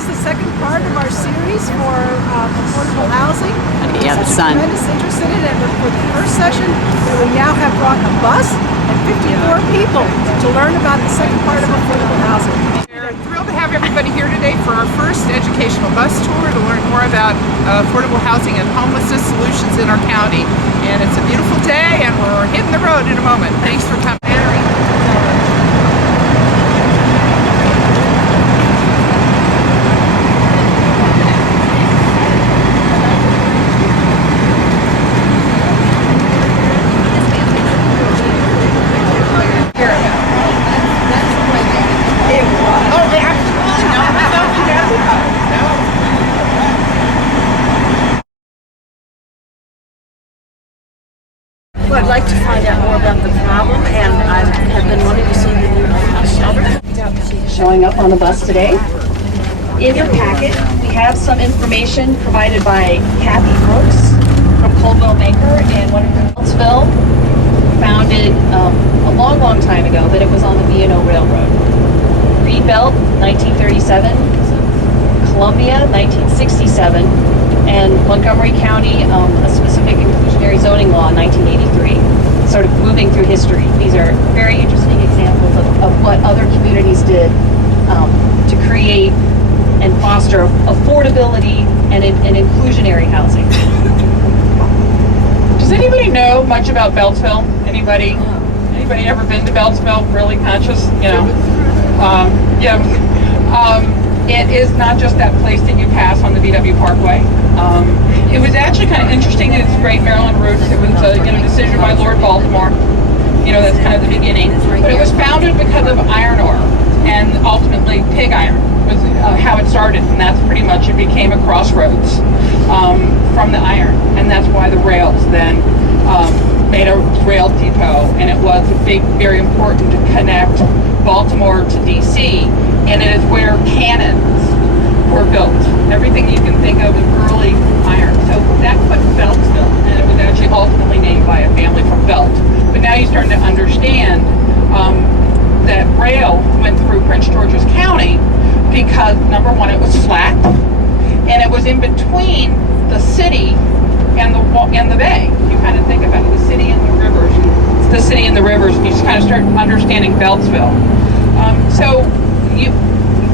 is the second part of our series for affordable housing. Yeah, the sun. Tremendous interest in it, and for the first session, we now have brought a bus and 54 people to learn about the second part of affordable housing. We're thrilled to have everybody here today for our first educational bus tour to learn more about affordable housing and homelessness solutions in our county. And it's a beautiful day, and we're hitting the road in a moment. Thanks for coming. Well, I'd like to find out more about the problem, and I have been wanting to see the new house shelter. Showing up on the bus today. In your packet, we have some information provided by Kathy Brooks from Coldwell Banker in Beltsville, founded a long, long time ago, but it was on the B&O Railroad. Rebuilt 1937, Columbia 1967, and Montgomery County, a specific inclusionary zoning law in 1983. Sort of moving through history. These are very interesting examples of what other communities did to create and foster affordability and inclusionary housing. Does anybody know much about Beltsville? Anybody ever been to Beltsville? Really conscious? You know, it is not just that place that you pass on the VW Parkway. It was actually kind of interesting in its great Maryland roots. It was a decision by Lord Baltimore. You know, that's kind of the beginning. But it was founded because of iron ore, and ultimately pig iron was how it started, and that's pretty much, it became a crossroads from the iron, and that's why the rails then made a rail depot, and it was very important to connect Baltimore to DC, and it is where cannons were built. Everything you can think of early iron. So that put Beltsville, and it was actually ultimately named by a family from Belt. But now you're starting to understand that rail went through Prince George's County because, number one, it was flat, and it was in between the city and the bay. You kind of think about it, the city and the rivers. It's the city and the rivers, and you just kind of start understanding Beltsville.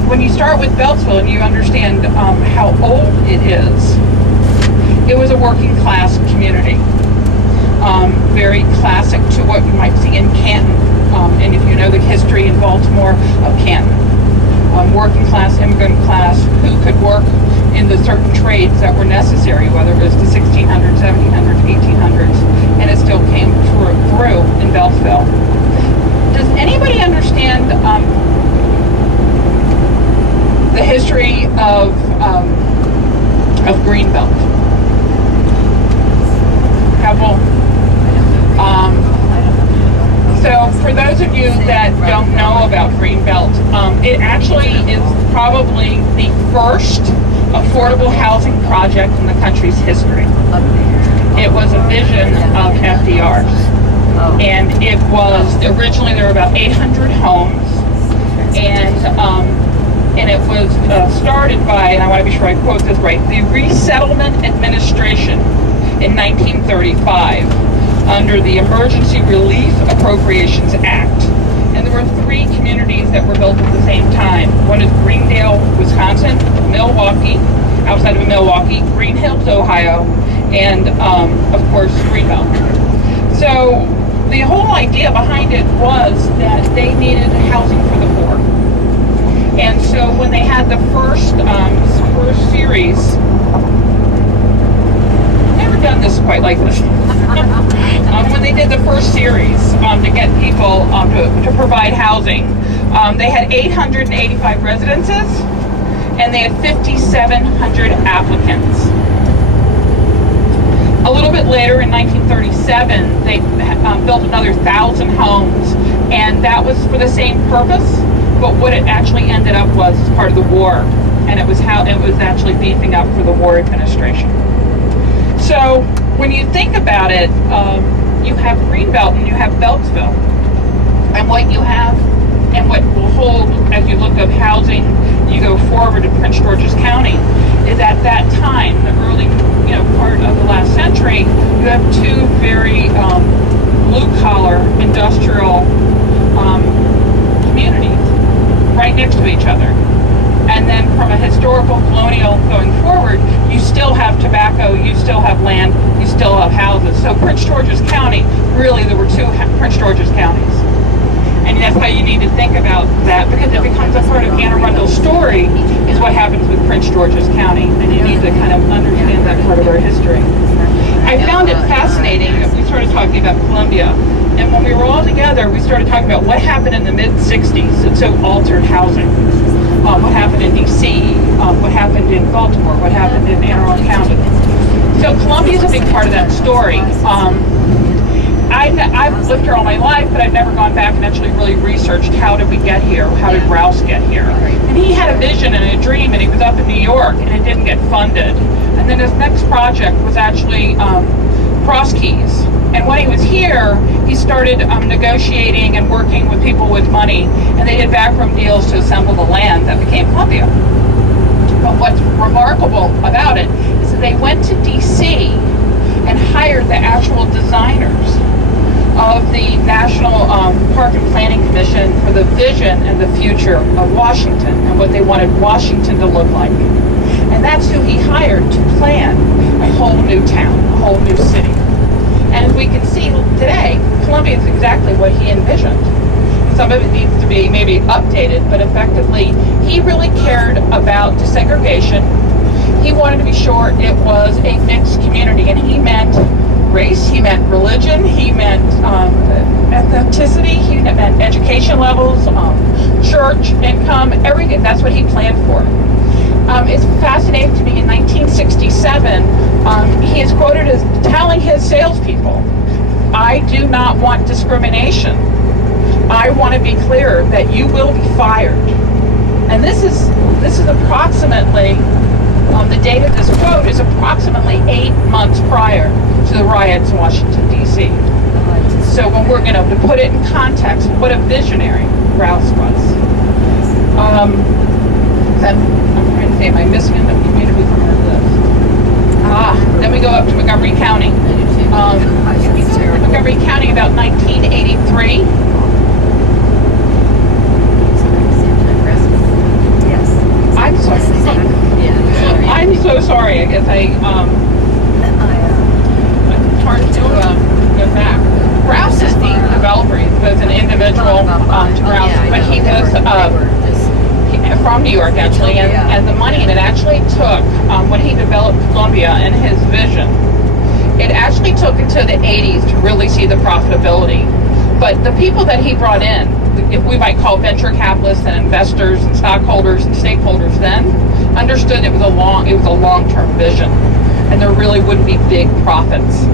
When you start with Beltsville and you understand how old it is, it was a working class community. Very classic to what you might see in Canton. And if you know the history in Baltimore of Canton. Working class, immigrant class, who could work in the certain trades that were necessary, whether it was the 1600s, 1700s, 1800s, and it still came through in Beltsville. Does anybody understand the history of Greenbelt? Couple. So for those of you that don't know about Greenbelt, it actually is probably the first affordable housing project in the country's history. It was a vision of FDR's, and it was originally there were about 800 homes, and it was started by, and I want to be sure I quote this right, the Resettlement Administration in 1935 under the Emergency Relief Appropriations Act. And there were 3 communities that were built at the same time. One is Greendale, Wisconsin, Milwaukee, outside of Milwaukee, Green Hills, Ohio, and of course Greenbelt. So the whole idea behind it was that they needed housing for the poor. And so when they had the first series, never done this quite like this. When they did the first series to get people to provide housing, they had 885 residences, and they had 5,700 applicants. A little bit later, in 1937, they built another 1,000 homes, and that was for the same purpose. But what it actually ended up was part of the war, and it was actually beefing up for the war administration. So when you think about it, you have Greenbelt and you have Beltsville, and what you have and what will hold as you look at housing, you go forward to Prince George's still going forward, you still have tobacco, you still have land, you still have houses. So Prince George's County, really there were two Prince George's counties. And that's how you need to think about that, because it becomes a part of Anne Arundel's story, is what happens with Prince George's County. And you need to kind of understand that part of our history. I found it fascinating that we started talking about Columbia. And when we were all together, we started talking about what happened in the mid-60s that so altered housing. What happened in D.C., what happened in Baltimore, what happened in Anne Arundel County. So Columbia is a big part of that story. I've lived here all my life, but I've never gone back and actually really researched how did we get here, how did Rouse get here. And he had a vision and a dream, and he was up in New York, and it didn't get funded. And then his next project was actually Cross Keys. And when he was here, he started negotiating and working with people with money, and they did backroom deals to assemble the land that became Columbia. But what's remarkable about it is that they went to D.C. and hired the actual designers of the National Park and Planning Commission for the vision and the future of Washington and what they wanted Washington to look like. And that's who he hired to plan a whole new town, a whole new city. And as we can see today, Columbia is exactly what he envisioned. Some of it needs to be maybe updated, but effectively, he really cared about desegregation. He wanted to be sure it was a mixed community, and he meant race, he meant religion, he meant ethnicity, he meant education levels, church, income, everything. That's what he planned for. It's fascinating to me, in 1967, he is quoted as telling his salespeople, "I do not want discrimination. I want to be clear that you will be fired." And this is approximately, the date of this quote is approximately 8 months prior to the riots in Washington, D.C. So when we're going to put it in context, what a visionary Rouse was. I'm trying to say, am I missing a community from our list? Then we go up to Montgomery County. Montgomery County, about 1983. I'm so sorry. I guess it's hard to go back. Rouse is the developer. He was an individual to Rouse, but he was from New York actually, and the money that actually took when he developed Columbia and his vision, it actually took until the 80s to really see the profitability. But the people that he brought in, if we might call venture capitalists and investors and stockholders and stakeholders then, understood it was a long-term vision, and there really wouldn't be big profits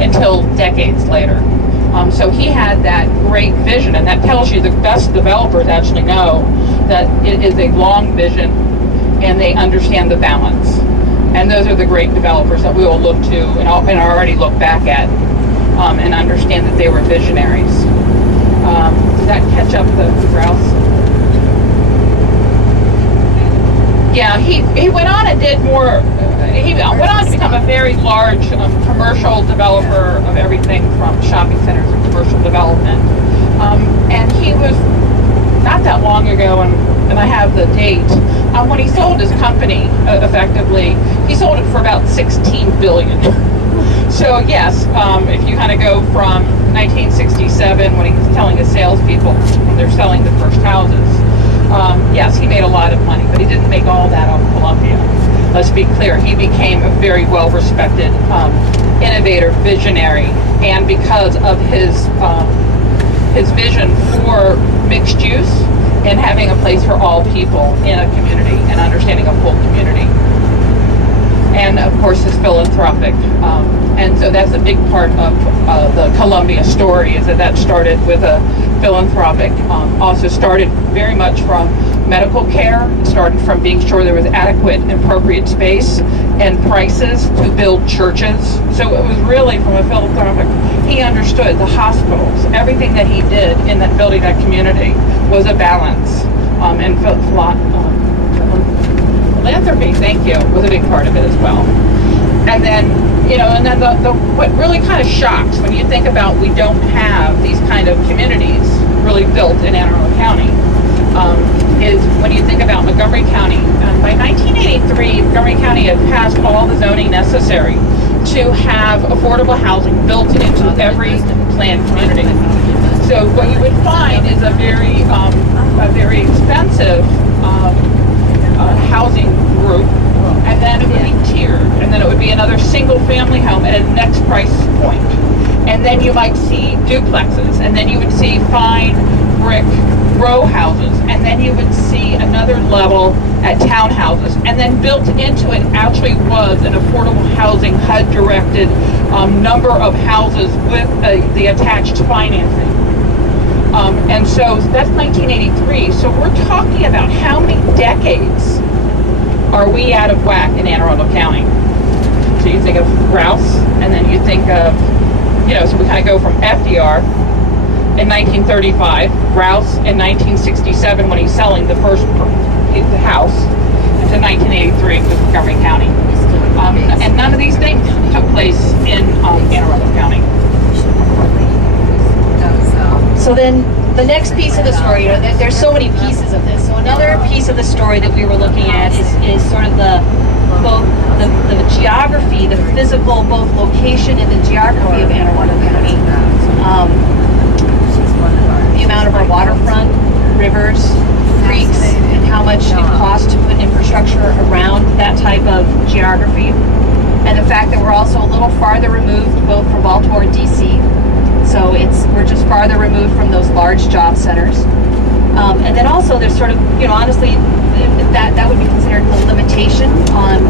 until decades later. So he had that great vision, and that tells you the best developers actually know that it is a long vision and they understand the balance. And those are the great developers that we will look to and already look back at and understand that they were visionaries. Does that catch up the Rouse? Yeah, he went on and did more. He went on to become a very large commercial developer of everything from shopping centers and commercial development. And he was, not that long ago, and I have the date, when he sold his company, effectively, he sold it for about $16 billion. So yes, if you kind of go from 1967, when he was telling his salespeople when they're selling the first houses, yes, he made a lot of money, but he didn't make all that on Columbia. Let's be clear, he became a very well-respected innovator, visionary, and because of his vision for mixed use and having a place for all people in a community and understanding a full community. And of course his philanthropic. And so that's a big part of the Columbia story, is that started with a philanthropic, also started very much from medical care, started from being sure there was adequate and appropriate space and prices to build churches. So it was really from a philanthropic, he understood the hospitals, everything that he did in that building, that community, was a balance. And philanthropy, thank you, was a big part of it as well. And then, what really kind of shocks when you think about we don't have these kind of communities really built in Anne Arundel County, is when you think about Montgomery County. By 1983, Montgomery County had passed all the zoning necessary to have affordable housing built into every planned community. So what you would find is a very expensive housing group, and then it would be tiered, and then it would be another single family home at a next price point. And then you might see duplexes, and then you would see fine brick row houses, and then you would see another level at townhouses, and then built into it actually was an affordable housing HUD-directed number of houses with the attached financing. And so that's 1983. So we're talking about how many decades are we out of whack in Anne Arundel County? So you think of Rouse, and then you think of, so we kind of go from FDR in 1935, Rouse in 1967 when he's selling the first house, to 1983 with Montgomery County. And none of these things took place in Anne Arundel County. So then the next piece of the story, there's so many pieces of this. So another piece of the story that we were looking at is sort of both the geography, the physical, both location and the geography of Anne Arundel County. The amount of our waterfront, rivers, creeks, and how much it costs to put infrastructure around that type of geography. And the fact that we're also a little farther removed both from Baltimore and DC. So we're just farther removed from those large job centers. And then also there's sort of, honestly, that would be considered a limitation on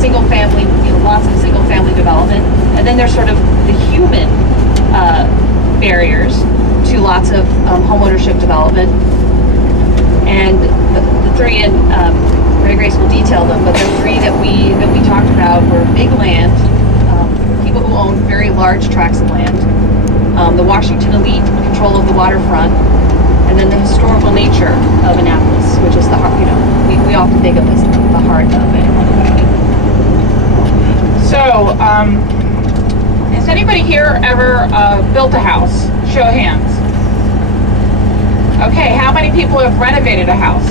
single family, lots of single family development. And then there's sort of the human barriers to lots of homeownership development. And the three, and Mary Grace will detail them, but the three that we talked about were big land, people who own very large tracts of land, the Washington elite control of the waterfront, and then the historical nature of Annapolis, which is the heart, we often think of as the heart of Anne Arundel County. So, has anybody here ever built a house? Show of hands. Okay, how many people have renovated a house?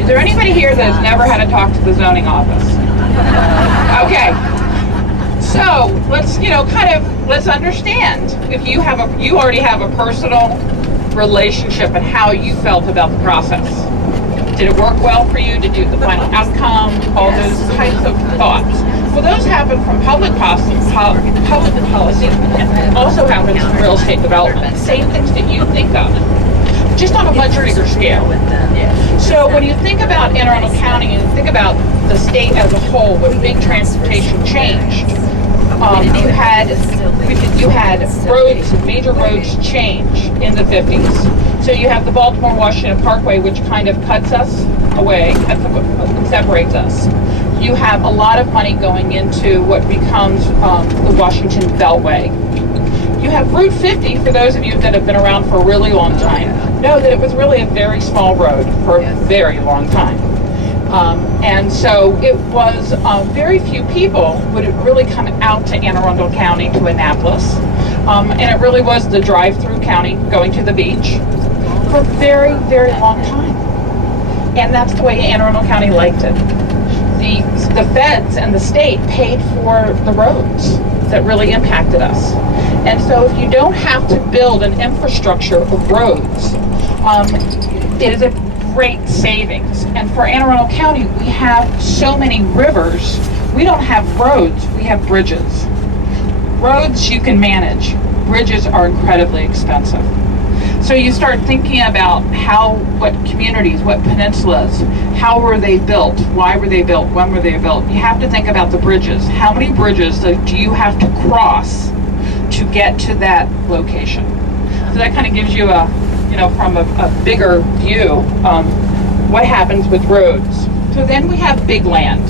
Is there anybody here that has never had to talk to the zoning office? Okay. So let's understand. If you already have a personal relationship and how you felt about the process. Did it work well for you? Did you the final outcome? All those types of thoughts. Well, those happen from public policy, and also happens from real estate development. Same things that you think of, just on a much bigger scale. So when you think about Anne Arundel County and you think about the state as a whole, when big transportation changed, you had roads, major roads change in the 50s. So you have the Baltimore-Washington Parkway, which kind of cuts us away, separates us. You have a lot of money going into what becomes the Washington Beltway. You have Route 50, for those of you that have been around for a really long time, know that it was really a very small road for a very long time. And so it was very few people would really come out to Anne Arundel County, to Annapolis. And it really was the drive-through county going to the beach for a very, very long time. And that's the way Anne Arundel County liked it. The feds and the state paid for the roads that really impacted us. And so if you don't have to build an infrastructure of roads, it is a great savings. And for Anne Arundel County, we have so many rivers. We don't have roads, we have bridges. Roads you can manage. Bridges are incredibly expensive. So you start thinking about what communities, what peninsulas, how were they built, why were they built, when were they built. You have to think about the bridges. How many bridges do you have to cross to get to that location? So that kind of gives you from a bigger view, what happens with roads. So then we have big land.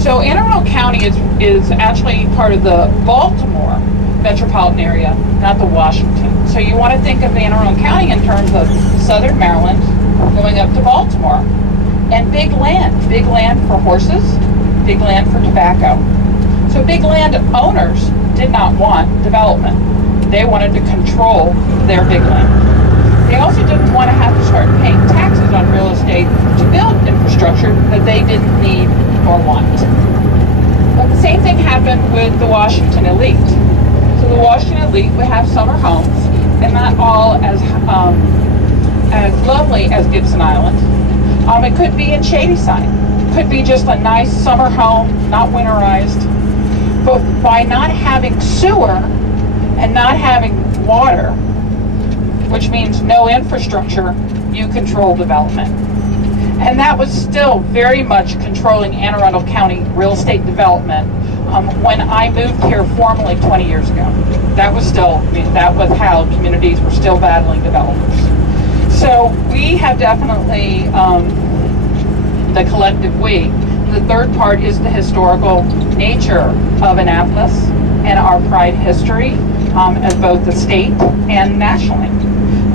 So Anne Arundel County is actually part of the Baltimore metropolitan area, not the Washington. So you want to think of Anne Arundel County in terms of southern Maryland going up to Baltimore. And big land for horses, big land for tobacco. So big land owners did not want development. They wanted to control their big land. They also didn't want to have to start paying taxes on real estate to build infrastructure. infrastructure that they didn't need or want. But the same thing happened with the Washington elite. So the Washington elite would have summer homes, and not all as lovely as Gibson Island. It could be in Shadyside. Could be just a nice summer home, not winterized. But by not having sewer and not having water, which means no infrastructure, you control development. And that was still very much controlling Anne Arundel County real estate development when I moved here formally 20 years ago. That was how communities were still battling developers. So we have definitely, the collective we. The third part is the historical nature of Annapolis and our pride history as both the state and nationally.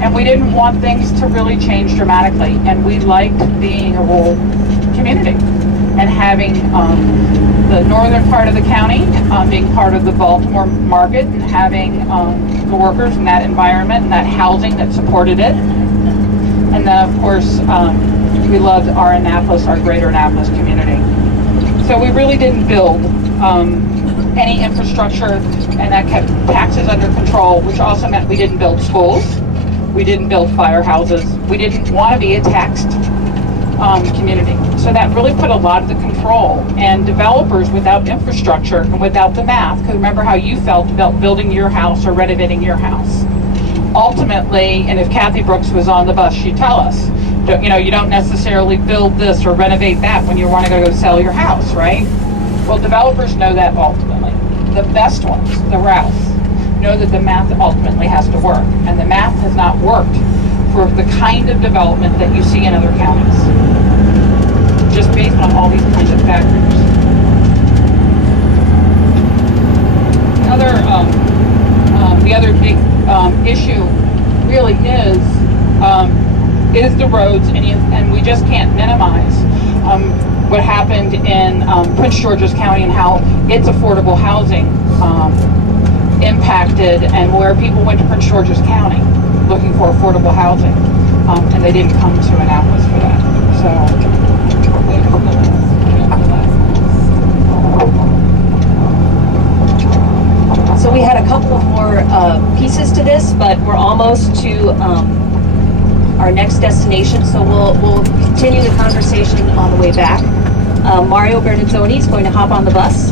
And we didn't want things to really change dramatically, and we liked being a rural community and having the northern part of the county being part of the Baltimore market and having the workers in that environment and that housing that supported it. And then of course we loved our Annapolis, our greater Annapolis community. So we really didn't build any infrastructure, and that kept taxes under control, which also meant we didn't build schools. We didn't build firehouses. We didn't want to be a taxed community. So that really put a lot of the control. And developers without infrastructure and without the math, because remember how you felt about building your house or renovating your house. Ultimately, and if Kathy Brooks was on the bus, she'd tell us, you don't necessarily build this or renovate that when you want to go sell your house, right? Well, developers know that ultimately. The best ones, the Rouse, know that the math ultimately has to work, and the math has not worked for the kind of development that you see in other counties, just based on all these kinds of factors. The other big issue really is the roads, and we just can't minimize what happened in Prince George's County and how its affordable housing impacted, and where people went to Prince George's County looking for affordable housing, and they didn't come to Annapolis for that. So we had a couple of more pieces to this, but we're almost to our next destination, so we'll continue the conversation on the way back. Mario Bernanzoni is going to hop on the bus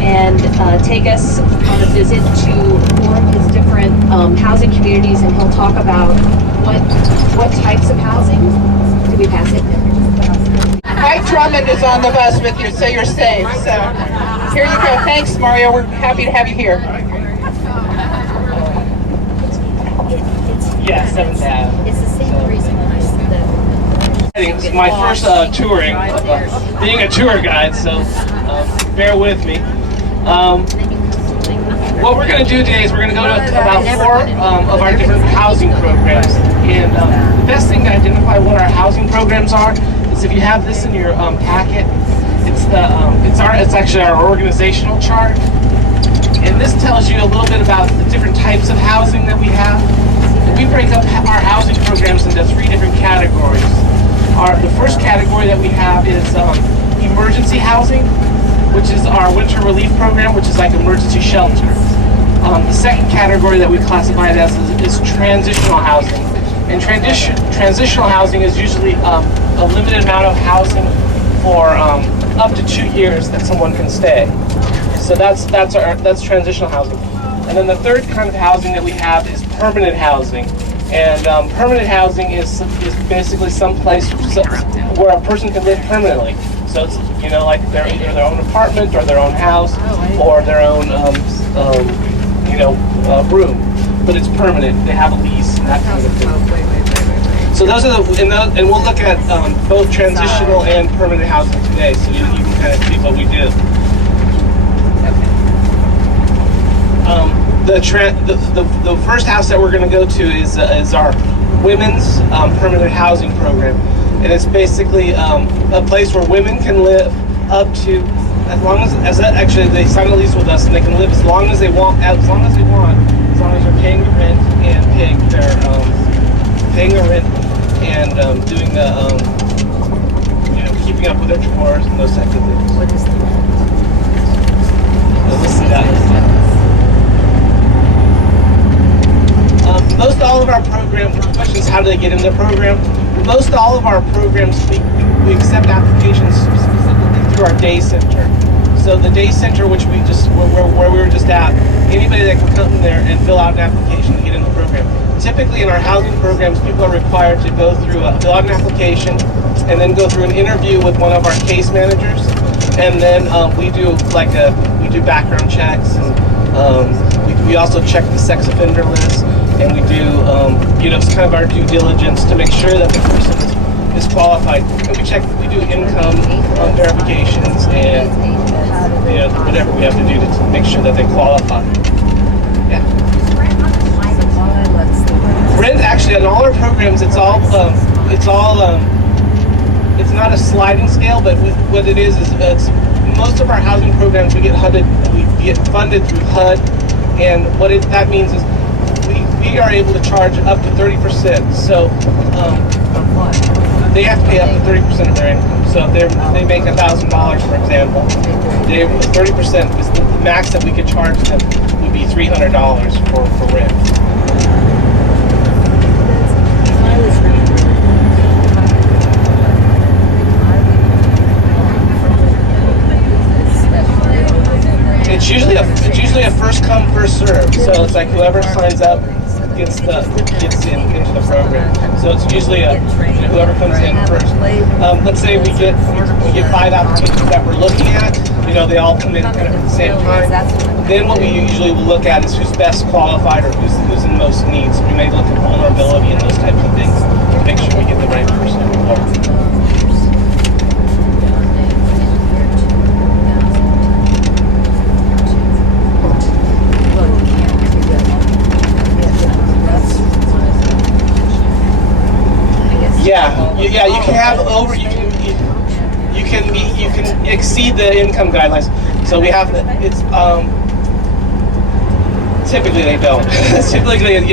and take us on a visit to four of his different housing communities, and he'll talk about what types of housing. Did we pass it? Mike Drummond is on the bus with you, so you're safe. So here you go. Thanks, Mario. We're happy to have you here. Yeah, 7th Ave. It's the same reason I said It's my first touring, being a tour guide, so bear with me. What we're going to do today is we're going to go to about 4 of our different housing programs. And the best thing to identify what our housing programs are is if you have this in your packet, it's actually our organizational chart. And this tells you a little bit about the different types of housing that we have. And we break up our housing programs into 3 different categories. The first category that we have is emergency housing, which is our winter relief program, which is like emergency shelter. The second category that we classify it as is transitional housing. And transitional housing is usually a limited amount of housing for up to 2 years that someone can stay. So that's transitional housing. And then the third kind of housing that we have is permanent housing. And permanent housing is basically some place where a person can live permanently. So it's, like they're either their own apartment or their own house or their own, room. But it's permanent. They have a lease and that kind of thing. So those are and we'll look at both transitional and permanent housing today, so you can kind of see what we do. The first house that we're going to go to is our women's permanent housing program, and it's basically a place where women can live up to actually they sign a lease with us, and they can live as long as they want, as long as they're paying the rent and paying their rent and doing the they get into the program. Most all of our programs, we accept applications specifically through our day center. So the day center, which we just where we were just at, anybody that can come there and fill out an application to get in the program. Typically in our housing programs, people are required to go through fill out an application and then go through an interview with one of our case managers, and then we do background checks, and we also check the sex offender list, and we do it's kind of our due diligence to make sure that the person is qualified. And we do income verifications and whatever we have to do to make sure that they qualify. Yeah. Rent actually on all our programs, it's not a sliding scale, but what it is it's most of our housing programs we get funded through HUD, and that means is we are able to charge up to 30%. So they have to pay up to 30% of their income. So if they make $1,000, for example, 30% is the max that we could charge them would be $300 for rent. It's usually a first come first serve. So it's like whoever signs up gets into the program. So it's usually whoever comes in first. Let's say we get 5 applications that we're looking at. They all come in kind of at the same time. Then what we usually will look at is who's best qualified or who's in most needs. We may look at vulnerability and those types of things to make sure we get the right person involved. Yeah, you can have you can exceed the income guidelines. So we have typically they don't. Typically, we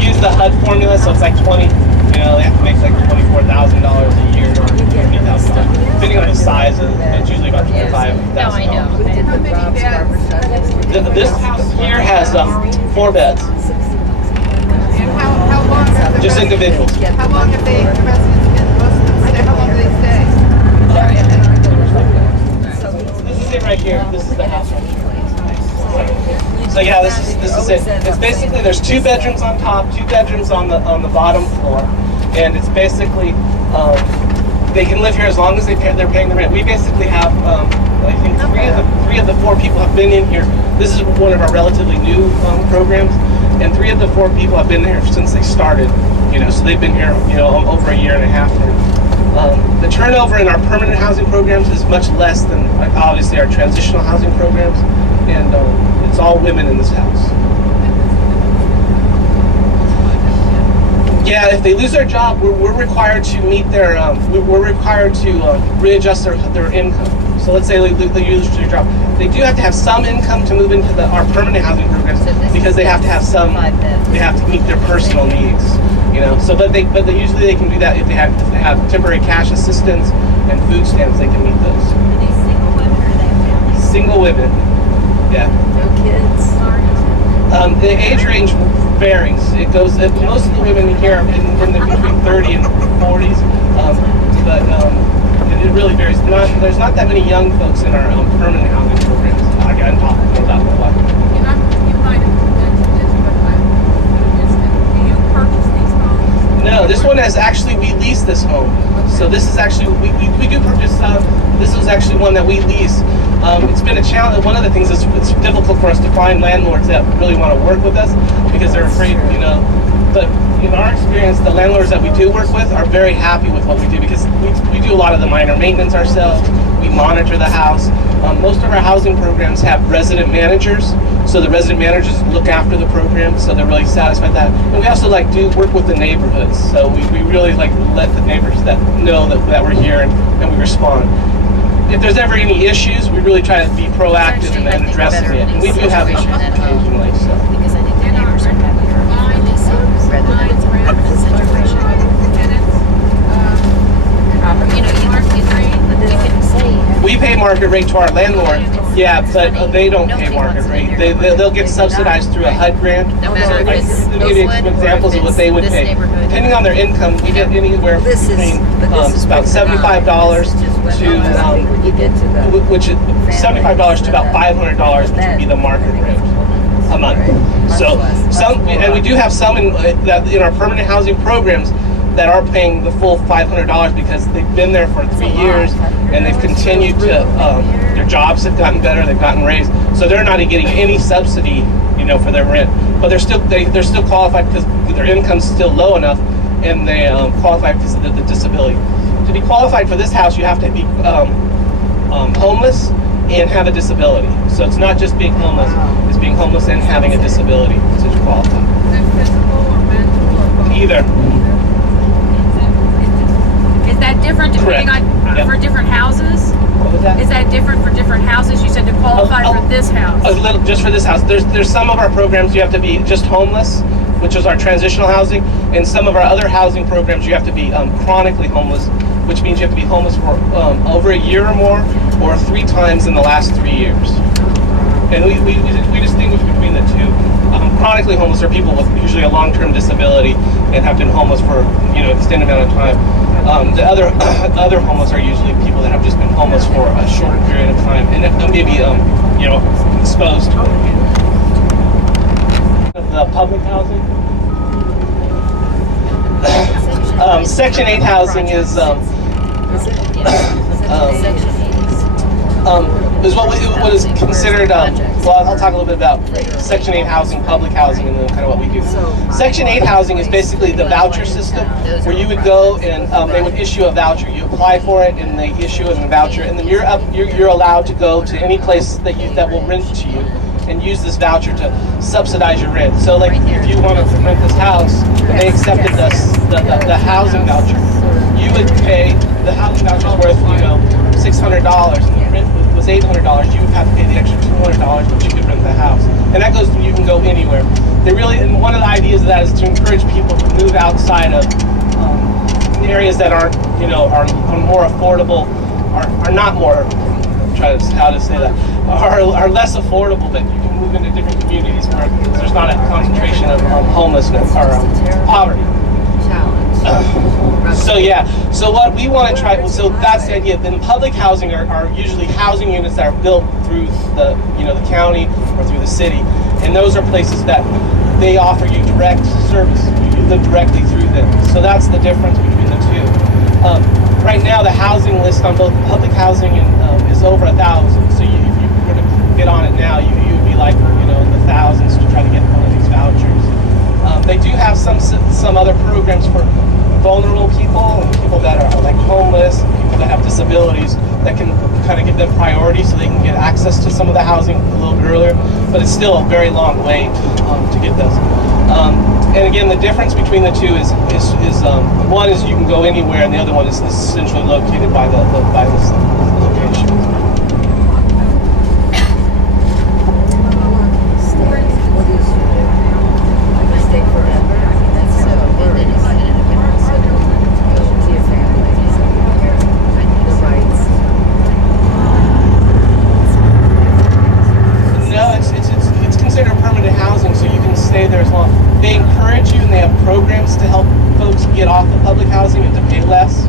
use the HUD formula, so it's like 20. They have to make like $24,000 a year or $20,000, depending on the size. It's usually about $25,000. No, I know. This house here has 4 beds. And how long have Just individuals. How long have the residents been? How long do they stay? This is it right here. This is the house right here. So yeah, this is it. It's basically there's 2 bedrooms on top, 2 bedrooms on the bottom floor, and it's basically they can live here as long as they're paying the rent. We basically have I think 3 of the 4 people have been in here. This is one of our relatively new programs, and 3 of the 4 people have been here since they started. So they've been here over a year and a half now. The turnover in our permanent housing programs is much less than obviously our transitional housing programs, and it's all women in this house. Yeah, if they lose their job, we're required to meet their we're required to readjust their income. So let's say they lose their job. They do have to have some income to move into our permanent housing programs because they have to have they have to meet their personal needs. So but usually they can do that if they have temporary cash assistance and food stamps. They can meet those. Are they single women or are they families? Single women. Yeah. No kids? The age range varies. It goes. Most of the women here are in between 30 and 40s, but it really varies. There's not that many young folks in our permanent housing programs. I'm talking more about the one. You might have mentioned this, but do you purchase these homes? No, this one has actually we lease this home. So this is actually we do purchase some. This was actually one that we lease. It's been a challenge. One of the things is it's difficult for us to find landlords that really want to work with us because they're afraid, But in our experience, the landlords that we do work with are very happy with what we do because we do a lot of the minor maintenance ourselves. We monitor the house. Most of our housing programs have resident managers, so the resident managers look after the program, so they're really satisfied with that. And we also do work with the neighborhoods, so we really let the neighbors that know that we're here and we respond. If there's ever any issues, we really try to be proactive in addressing it. And we do have issues occasionally. So. Because I think the neighbors are happier rather than the situation. Tenants, You can say. We pay market rate to our landlord. Yeah, but they don't pay market rate. They'll get subsidized through a HUD grant. No matter if it's To give you Oakland some or examples if of what it's they would this pay. neighborhood. Depending on their income, we get anywhere This is- between but this is about $75 to when you get to the which is $75 to about $500, which would be the market rate a month. So some, and we do have some in our permanent housing programs that are paying the full $500 because they've been there for 3 years and they've continued to. Their jobs have gotten better, they've gotten raised, so they're not getting any subsidy, for their rent. But they're still qualified because their income's still low enough, and they qualify because of the disability. To be qualified for this house, you have to be homeless and have a disability. So it's not just being homeless; it's being homeless and having a disability to qualify. Is it physical or mental or both? Either. Is that different depending Correct. on Yep. for different houses? What was that? Is that different for different houses? You said to qualify for this house. A little, just for this house. There's some of our programs you have to be just homeless, which is our transitional housing, and some of our other housing programs you have to be chronically homeless, which means you have to be homeless for over a year or more, or 3 times in the last 3 years. And we distinguish between the two. Chronically homeless are people with usually a long-term disability and have been homeless for extended amount of time. The other homeless are usually people that have just been homeless for a short period of time and maybe exposed to the public housing. Section 8 housing is what is considered. Well, I'll talk a little bit about Section 8 housing, public housing, and then kind of what we do. Section 8 housing is basically the voucher system, where you would go and they would issue a voucher. You apply for it, and they issue a voucher, and then you're allowed to go to any place that will rent to you, and use this voucher to subsidize your rent. So, like, if you wanted to rent this house, and they accepted the housing voucher, you would pay the housing voucher is worth $600, and the rent was $800. You would have to pay the extra $200, but you could rent the house, and that goes. You can go anywhere. And one of the ideas of that is to encourage people to move outside of areas that aren't, are more affordable, are not more. How to say that are less affordable, but you can move into different communities where there's not a concentration of homelessness or poverty. So what we want to try, so that's the idea. Then public housing are usually housing units that are built through the the county or through the city, and those are places that they offer you direct service. You live directly through them. So that's the difference between the two. Right now, the housing list on both public housing and is over 1,000. So if you were to get on it now, you'd be like in the thousands to try to get one of these vouchers. They do have some other programs for vulnerable people and people that are like homeless, people that have disabilities that can kind of give them priority so they can get access to some of the housing a little bit earlier. But it's still a very long wait to get those. And again, the difference between the two is one is you can go anywhere, and the other one is essentially located by this location. They encourage you, and they have programs to help folks get off of public housing and to pay less.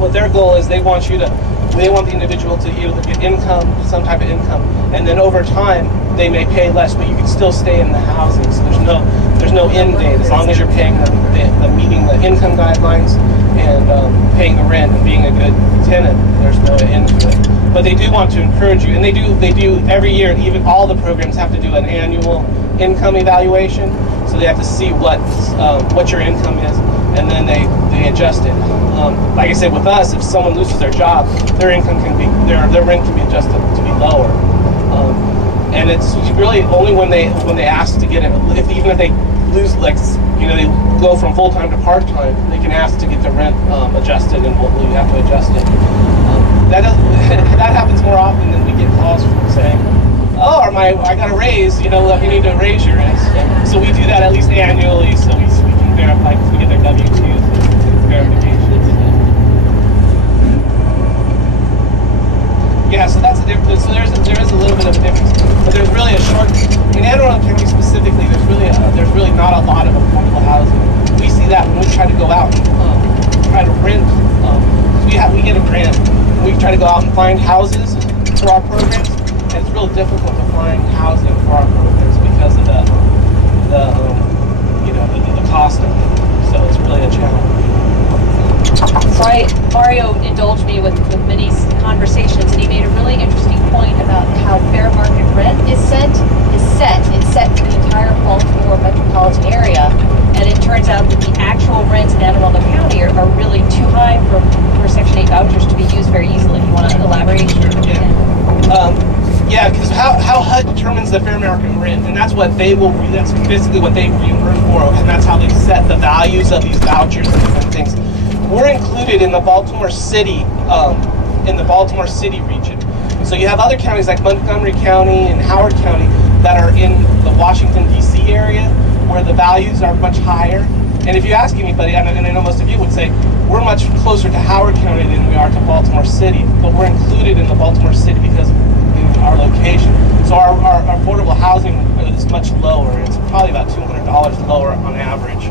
What their goal is, they want the individual to either get income, some type of income, and then over time they may pay less, but you can still stay in the housing. So there's no end date as long as you're paying the meeting the income guidelines and paying the rent and being a good tenant. There's no end to it. But they do want to encourage you, and they do every year. And even all the programs have to do an annual income evaluation, so they have to see what your income is, and then they adjust it. Like I said, with us, if someone loses their job, their income their rent can be adjusted to be lower. And it's really only when they ask to get it, even if they lose, they go from full time to part time, they can ask to get the rent adjusted, and we have to adjust it. That happens more often than we get calls from saying, "Oh, I got a raise. We need to raise your rent." So we do that at least annually, so we can verify if we get their W-2 verification. Yeah, so that's the difference. So there try to go out and try to rent. We get a grant. We try to go out and find houses for our programs, and it's real difficult to find housing for our programs because of the cost of it. So it's really a challenge. So Mario indulged me with many conversations, and he made a really interesting point about how fair market rent is set for the entire Baltimore metropolitan area, and it turns out that the actual rents in Anne Arundel County are really too high for Section 8 vouchers to be used very easily. You want to elaborate? Yeah, because how HUD determines the fair market rent, and that's basically what they reimburse for, and that's how they set the values of these vouchers and different things. We're included in the Baltimore City, region. So you have other counties like Montgomery County and Howard County that are in the Washington, D.C. area, where the values are much higher. And if you ask anybody, and I know most of you would say, we're much closer to Howard County than we are to Baltimore City, but we're included in the Baltimore City because of our location. So our affordable housing is much lower. It's probably about $200 lower on average.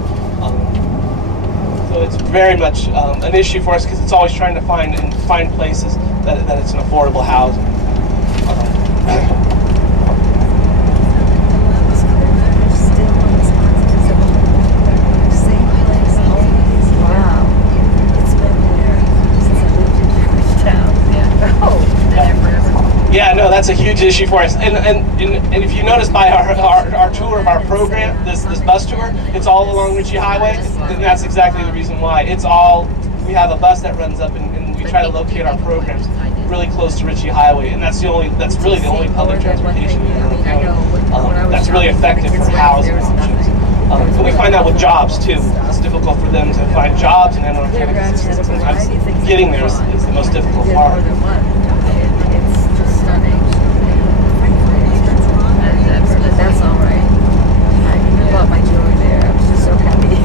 So it's very much an issue for us because it's always trying to find places that it's an affordable housing. Yeah, no, that's a huge issue for us. And if you notice by our tour of our program, this bus tour, it's all along Ritchie Highway, and that's exactly the reason why. We have a bus that runs up, and we try to locate our programs really close to Ritchie Highway, and that's really the only public transportation in our county that's really effective for housing options. And we find that with jobs too. It's difficult for them to find jobs, and then sometimes getting there is the most difficult part. That's all right. I bought my jewelry there. I was just so happy.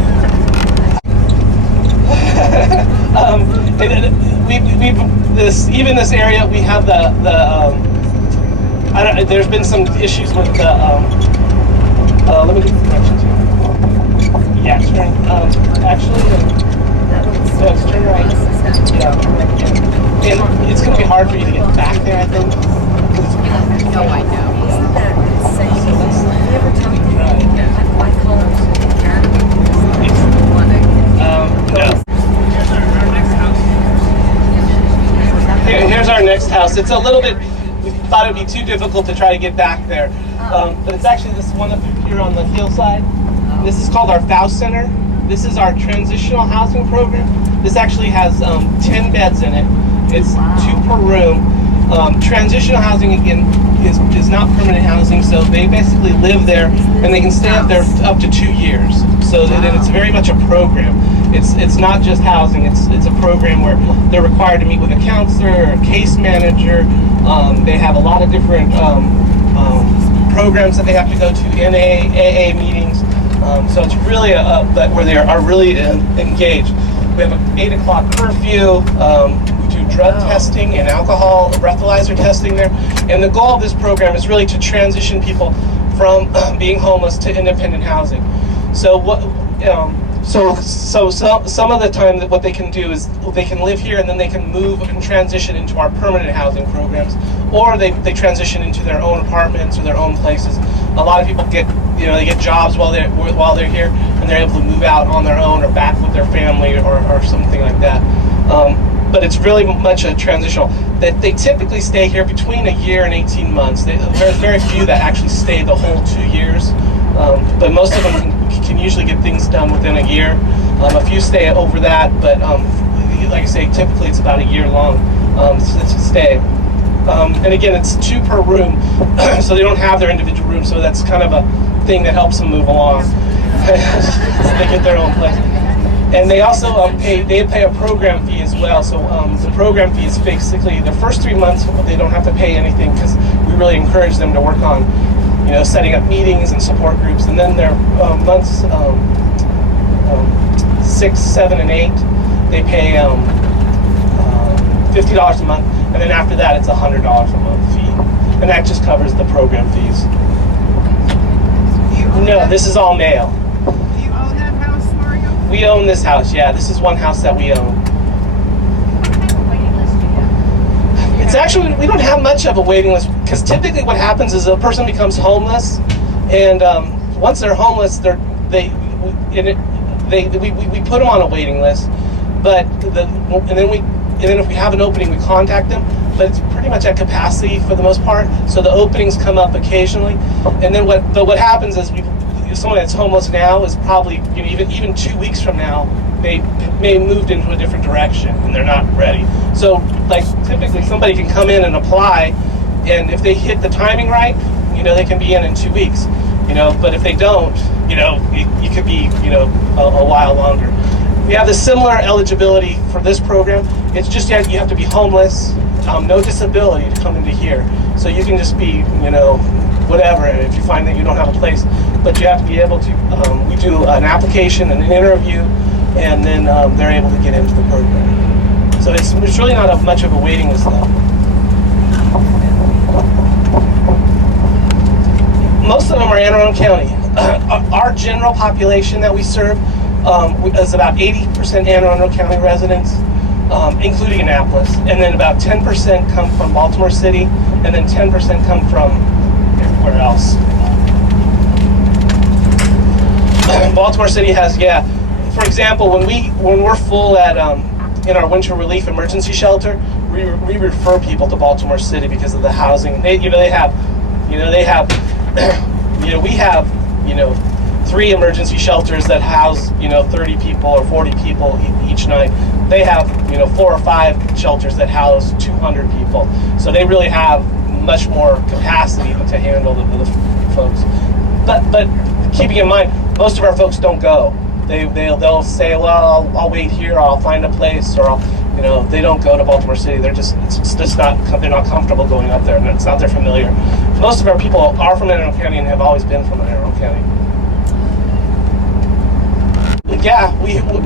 Even this area, we have there's been some issues with the. Let me get the directions here. Yeah, turn. Actually, it's turn right. Yeah, and it's going to be hard for you to get back there, I think. No, I know. Isn't that insane? Have you ever talked to white collars academy? No. Here's our next house. It's a little bit, we thought it would be too difficult to try to get back there. But it's actually this one up here on the hillside. This is called our Faust Center. This is our transitional housing program. This actually has 10 beds in it. It's 2 per room. Transitional housing, again, is not permanent housing, so they basically live there and they can stay up there up to 2 years. So then it's very much a program. It's not just housing, it's a program where they're required to meet with a counselor or a case manager. They have a lot of different programs that they have to go to, NA, AA meetings. So it's really where they are really engaged. We have an 8 o'clock curfew. Drug testing and alcohol breathalyzer testing there, and the goal of this program is really to transition people from being homeless to independent housing. So some of the time that what they can do is they can live here and then they can move and transition into our permanent housing programs, or they transition into their own apartments or their own places. A lot of people get jobs while they're here, and they're able to move out on their own or back with their family or something like that. But it's really much a transitional. That they typically stay here between a year and 18 months. There's very few that actually stay the whole 2 years, but most of them can usually get things done within a year. A few stay over that, but like I say, typically it's about a year long to stay. And again, it's 2 per room, so they don't have their individual room. So that's kind of a thing that helps them move along. They get their own place. And they also pay a program fee as well. So the program fee is basically the first 3 months they don't have to pay anything because we really encourage them to work on, setting up meetings and support groups. And then their months 6, 7, and 8, they pay $50 a month, and then after that it's $100 a month fee, and that just covers the program fees. No, this is all mail. Do you own that house, Mario? We own this house, yeah. This is one house that we own. It's actually, we don't have much of a waiting list, because typically what happens is a person becomes homeless, and once they're homeless, we put them on a waiting list, but and then if we have an opening, we contact them, but it's pretty much at capacity for the most part. So the openings come up occasionally, and then what happens is someone that's homeless now is probably, you know, even 2 weeks from now may moved into a different direction and they're not ready. So like typically somebody can come in and apply, and if they hit the timing right, you know, they can be in 2 weeks. You know, but if they don't, you know, you could be, you know, a while longer. We have a similar eligibility for this program. It's just you have to be homeless, no disability to come into here. So you can just be, you know, whatever if you find that you don't have a place. But you have to be able to, we do an application and an interview, and then they're able to get into the program. So it's really not much of a waiting list though. Most of them are Anne Arundel County. Our general population that we serve is about 80% Anne Arundel County residents, including Annapolis, and then about 10% come from Baltimore City, and then 10% come from everywhere else. Baltimore City has, yeah. For example, when we're full at in our winter relief emergency shelter, we refer people to Baltimore City because of the housing. We have 3 emergency shelters that house 30 people or 40 people each night. They have 4 or 5 shelters that house 200 people. So they really have much more capacity to handle the folks. But keeping in mind, most of our folks don't go. They'll say, well, I'll wait here, I'll find a place, or they don't go to Baltimore City. They're not comfortable going up there, and it's not their familiar. Most of our people are from Anne Arundel County and have always been from Anne Arundel County. Yeah,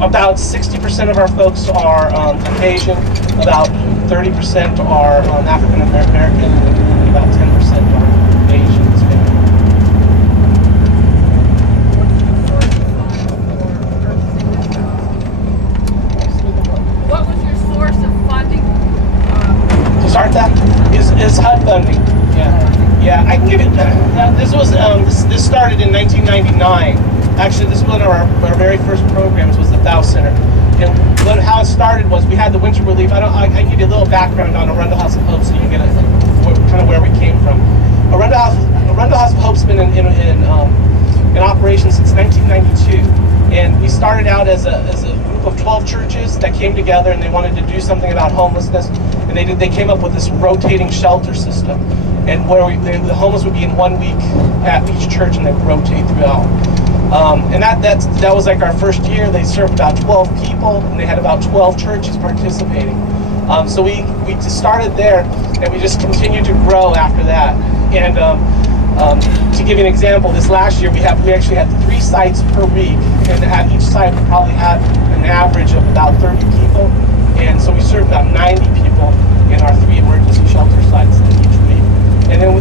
about 60% of our folks are Caucasian, about 30% are African American, and about 10% are Asian. What was your source of funding? To start that is HUD funding. Yeah, I can give it. This started in 1999. Actually, this was one of our very first programs, was the Thou Center. And how it started was we had the winter relief. I can give you a little background on Arundel House of Hope so you can get kind of where we came from. Arundel House of Hope's been in operation since 1992. And we started out as a group of 12 churches that came together and they wanted to do something about homelessness. And they came up with this rotating shelter system. And where the homeless would be in 1 week at each church and they would rotate throughout. And that was like our first year. They served about 12 people, and they had about 12 churches participating. So we just started there, and we just continued to grow after that. And to give you an example, this last year we actually had 3 sites per week, and at each site we probably had an average of about 30 people. And so we served about 90 people in our 3 emergency shelter sites each week. And then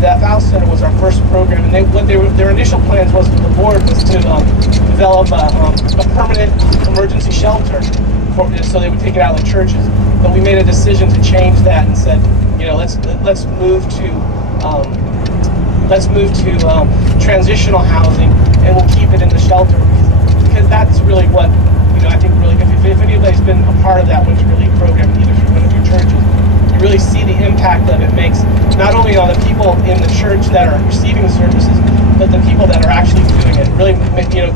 that Thou Center was our first program, and their initial plans was, the board was to develop a permanent emergency shelter, so they would take it out of the churches. But we made a decision to change that and said, let's move to transitional housing, and we'll keep it in the shelter, because that's really what I think really. If anybody's been a part of that winter relief program, either through one of your churches, really see the impact that it makes, not only on the people in the church that are receiving the services, but the people that are actually doing it. It really,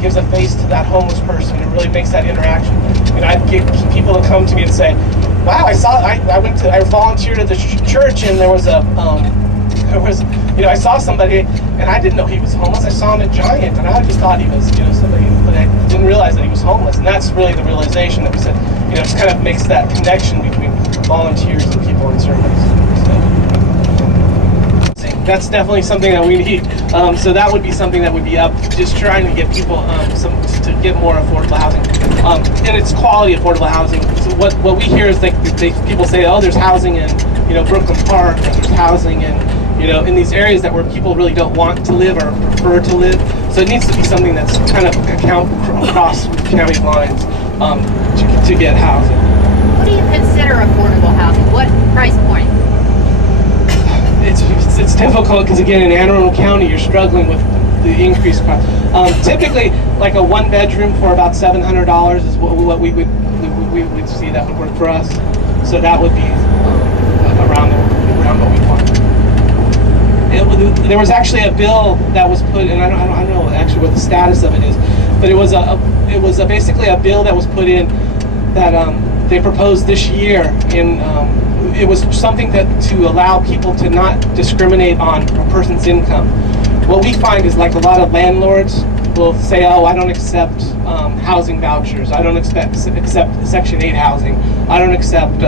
gives a face to that homeless person. It really makes that interaction. I get people to come to me and say, "Wow, I volunteered at the church, and I saw somebody, and I didn't know he was homeless. I saw him at Giant, and I just thought he was, somebody, but I didn't realize that he was homeless." And that's really the realization that we said, it kind of makes that connection between volunteers and people in service. So that's definitely something that we need. So that would be something that would be up, just trying to get people to get more affordable housing, and it's quality affordable housing. So what we hear is people say, oh, there's housing in Brooklyn Park, or there's housing in you know, in these areas that where people really don't want to live or prefer to live. So it needs to be something that's kind of account across county lines to get housing. What do you consider affordable housing? What price point? It's difficult because again in Anne Arundel County you're struggling with the increased cost. Typically, like a one bedroom for about $700 is what we would see that would work for us. So that would be around what we want. There was actually a bill that was put, and I don't know actually what the status of it is, but it was basically a bill that was put in that they proposed this year in. It was something to allow people to not discriminate on a person's income. What we find is like a lot of landlords will say, oh, I don't accept housing vouchers. I don't accept Section 8 housing. I don't accept,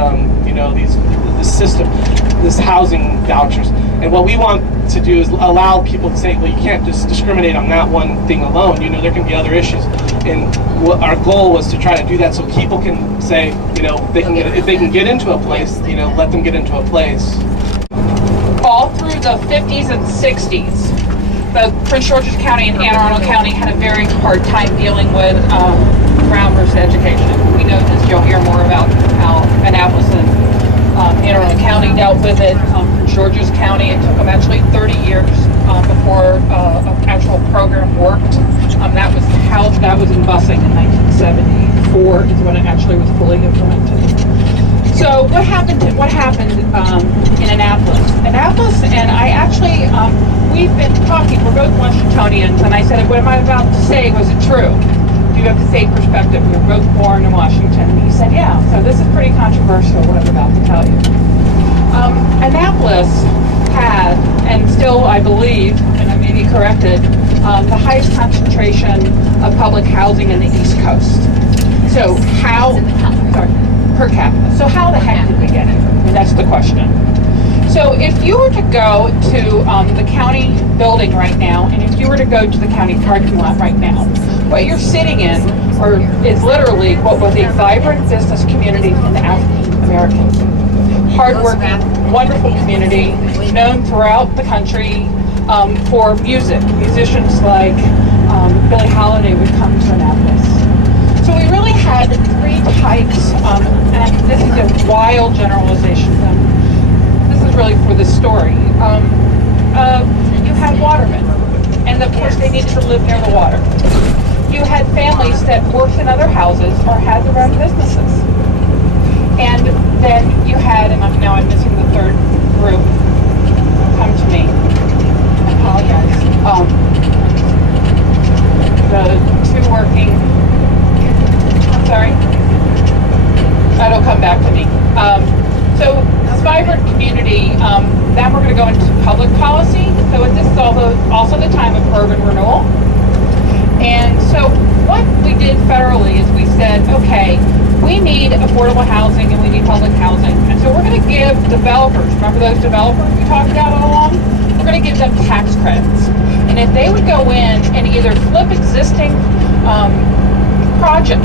you know, this housing vouchers. And what we want to do is allow people to say, well, you can't just discriminate on that one thing alone. You know, there can be other issues. And what our goal was to try to do that so people can say, you know, if they can get into a place, you know, let them get into a place. All through the 50s and 60s, both Prince George's County and Anne Arundel County had a very hard time dealing with Brown versus education. We know this. You'll hear more about how Annapolis and Anne Arundel County dealt with it. Prince George's County, it took them actually 30 years before an actual program worked. That was in busing in 1974 is when it actually was fully implemented. So what happened in Annapolis? Annapolis and I actually, we've been talking, we're both Washingtonians, and I said, what am I about to say, was it true? Do you have the same perspective? We were both born in Washington. And he said, yeah, so this is pretty controversial, what I'm about to tell you. Annapolis had, and still I believe, and I may be corrected, the highest concentration of public housing in the East Coast. So per capita. So how the heck did we get it? I mean, that's the question. So if you were to go to the county building right now, and if you were to go to the county parking lot right now, what you're sitting in is literally what was a vibrant business community for the African Americans. Hardworking, wonderful community, known throughout the country for music. Musicians like Billie Holiday would come to Annapolis. So we really had three types, and this is a wild generalization. This is really for this story. You had watermen, and of course they needed to live near the water. You had families that worked in other houses or had their own businesses. And then you had, and now I'm missing the third group, come to me. I apologize. The two working, I'm sorry, that'll come back to me. So this vibrant community, then we're going to go into public policy. So this is also the time of urban renewal. And so what we did federally is we said, okay, we need affordable housing and we need public housing. And so we're going to give developers, remember those developers we talked about all along? We're going to give them tax credits. And if they would go in and either flip existing project,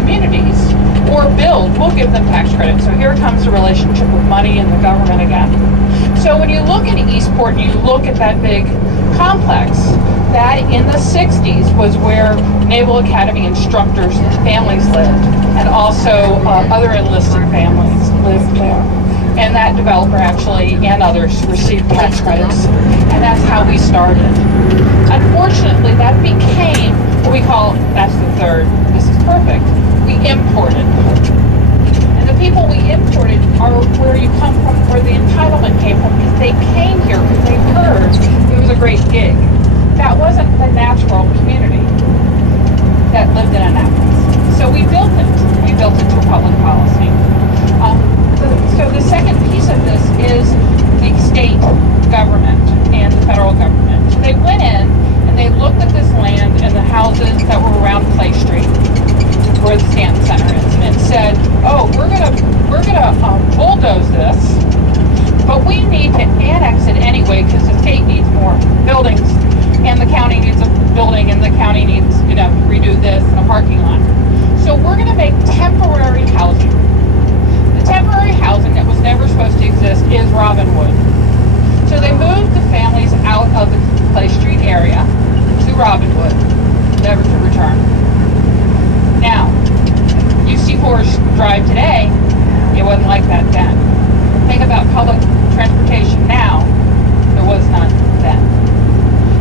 communities, or build, we'll give them tax credits. So here comes the relationship with money and the government again. So when you look at Eastport and you look at that big complex, that in the 60s was where Naval Academy instructors' families lived, and also other enlisted families lived there. And that developer actually, and others, received tax credits. And that's how we started. Unfortunately, that became what we call, that's the third, this is perfect, we imported. And the people we imported are where you come from, where the entitlement came from, because they came here because they heard it was a great gig. That wasn't the natural community that lived in Annapolis. So we built it. We built it through public policy. So the second piece of this is the state government and the federal government. So they went in and they looked at this land and the houses that were around Clay Street, where the Stanton Center is, and said, oh, we're gonna bulldoze this, but we need to annex it anyway because the state needs more buildings and the county needs a building and the county needs, redo this and a parking lot. So we're going to make temporary housing. The temporary housing that was never supposed to exist is Robin Wood. So they moved area to Robinwood, never to return. Now, you see Forest Drive today, it wasn't like that then. Think about public transportation now, there was none then.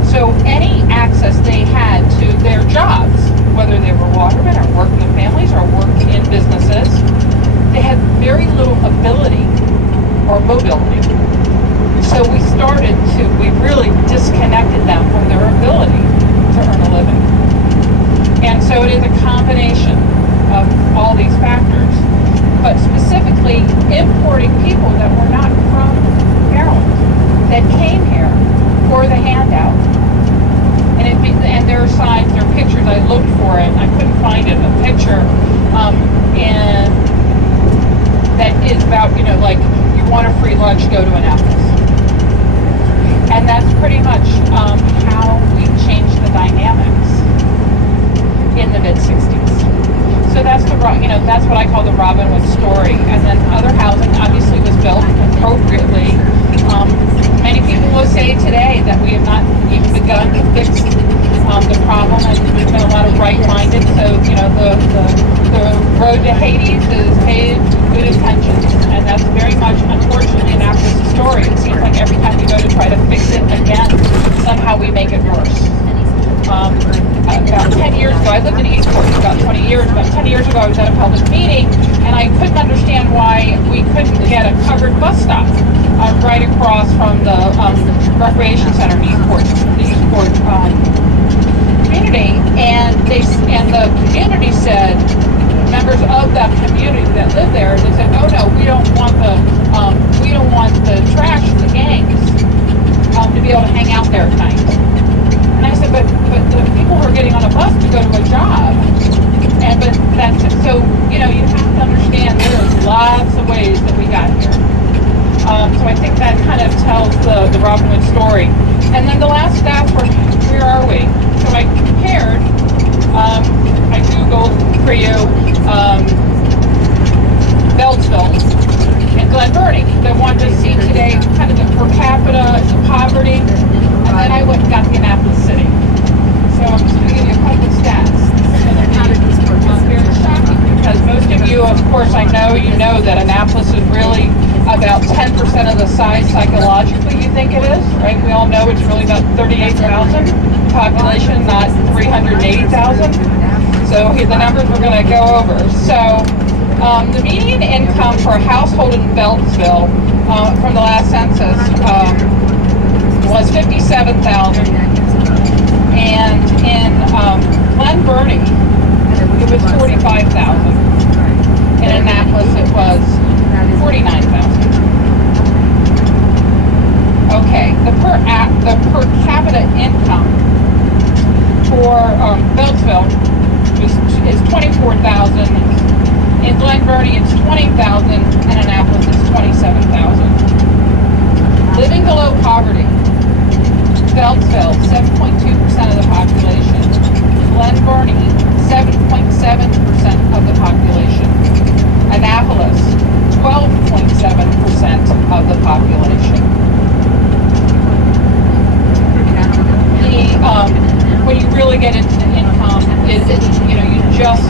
So any access they had to their jobs, whether they were watermen or working in families or working in businesses, they had very little ability or mobility. So we really disconnected them from their ability to earn a living. And so it is a combination of all these factors, but specifically importing people that were not from Maryland, that came here for the handout. And there are signs, there are pictures, I looked for it, I couldn't find it, a picture, and that is about, like, you want a free lunch, go to Annapolis. And that's pretty much how we changed the dynamics in the mid-60s. So that's that's what I call the Robinwood story. And then other housing obviously was built appropriately. Many people will say today that we have not even begun to fix the problem, and there's been a lot of right-minded. So the road to Hades is paved with good intentions, and that's very much, unfortunately, Annapolis' story. It seems like every time we go to try to fix it again, somehow we make it worse. About 10 years ago, I lived in Eastport for about 20 years. About 10 years ago, I was at a public meeting, and I couldn't understand why we couldn't get a covered bus stop right across from the recreation center in Eastport, the Eastport community. And the community said, members of that community that live there, they said, "Oh no, we don't want the trash and the gangs to be able to hang out there at night." And I said, but the people who are getting on a bus to go to a job, but that's it. So, you have to understand there's lots of ways that we got here. So I think that kind of tells the Robinwood story. And then the last stats were, where are we? So I compared, I Googled for you, Beltsville and Glen Burnie. They wanted to see today kind of the per capita, the poverty. And then I went and got the Annapolis City. So I'm just going to give you a couple of stats. Very shocking because most of you, of course, I know you know that Annapolis is really about 10% of the size psychologically you think it is, right? We all know it's really about 38,000 population, not 380,000. So the numbers we're going to go over. So the median income for a household in Beltsville from the last census was $57,000, and in Glen Burnie it was $45,000. In Annapolis it was $49,000. Okay, the per capita income for Beltsville is $24,000. In Glen Burnie it's $20,000, and Annapolis it's $27,000. Living below poverty. Beltsville, 7.2% of the population. Glen Burnie, 7.7% of the population. Annapolis, 12.7% of the population. When you really get into the income, you just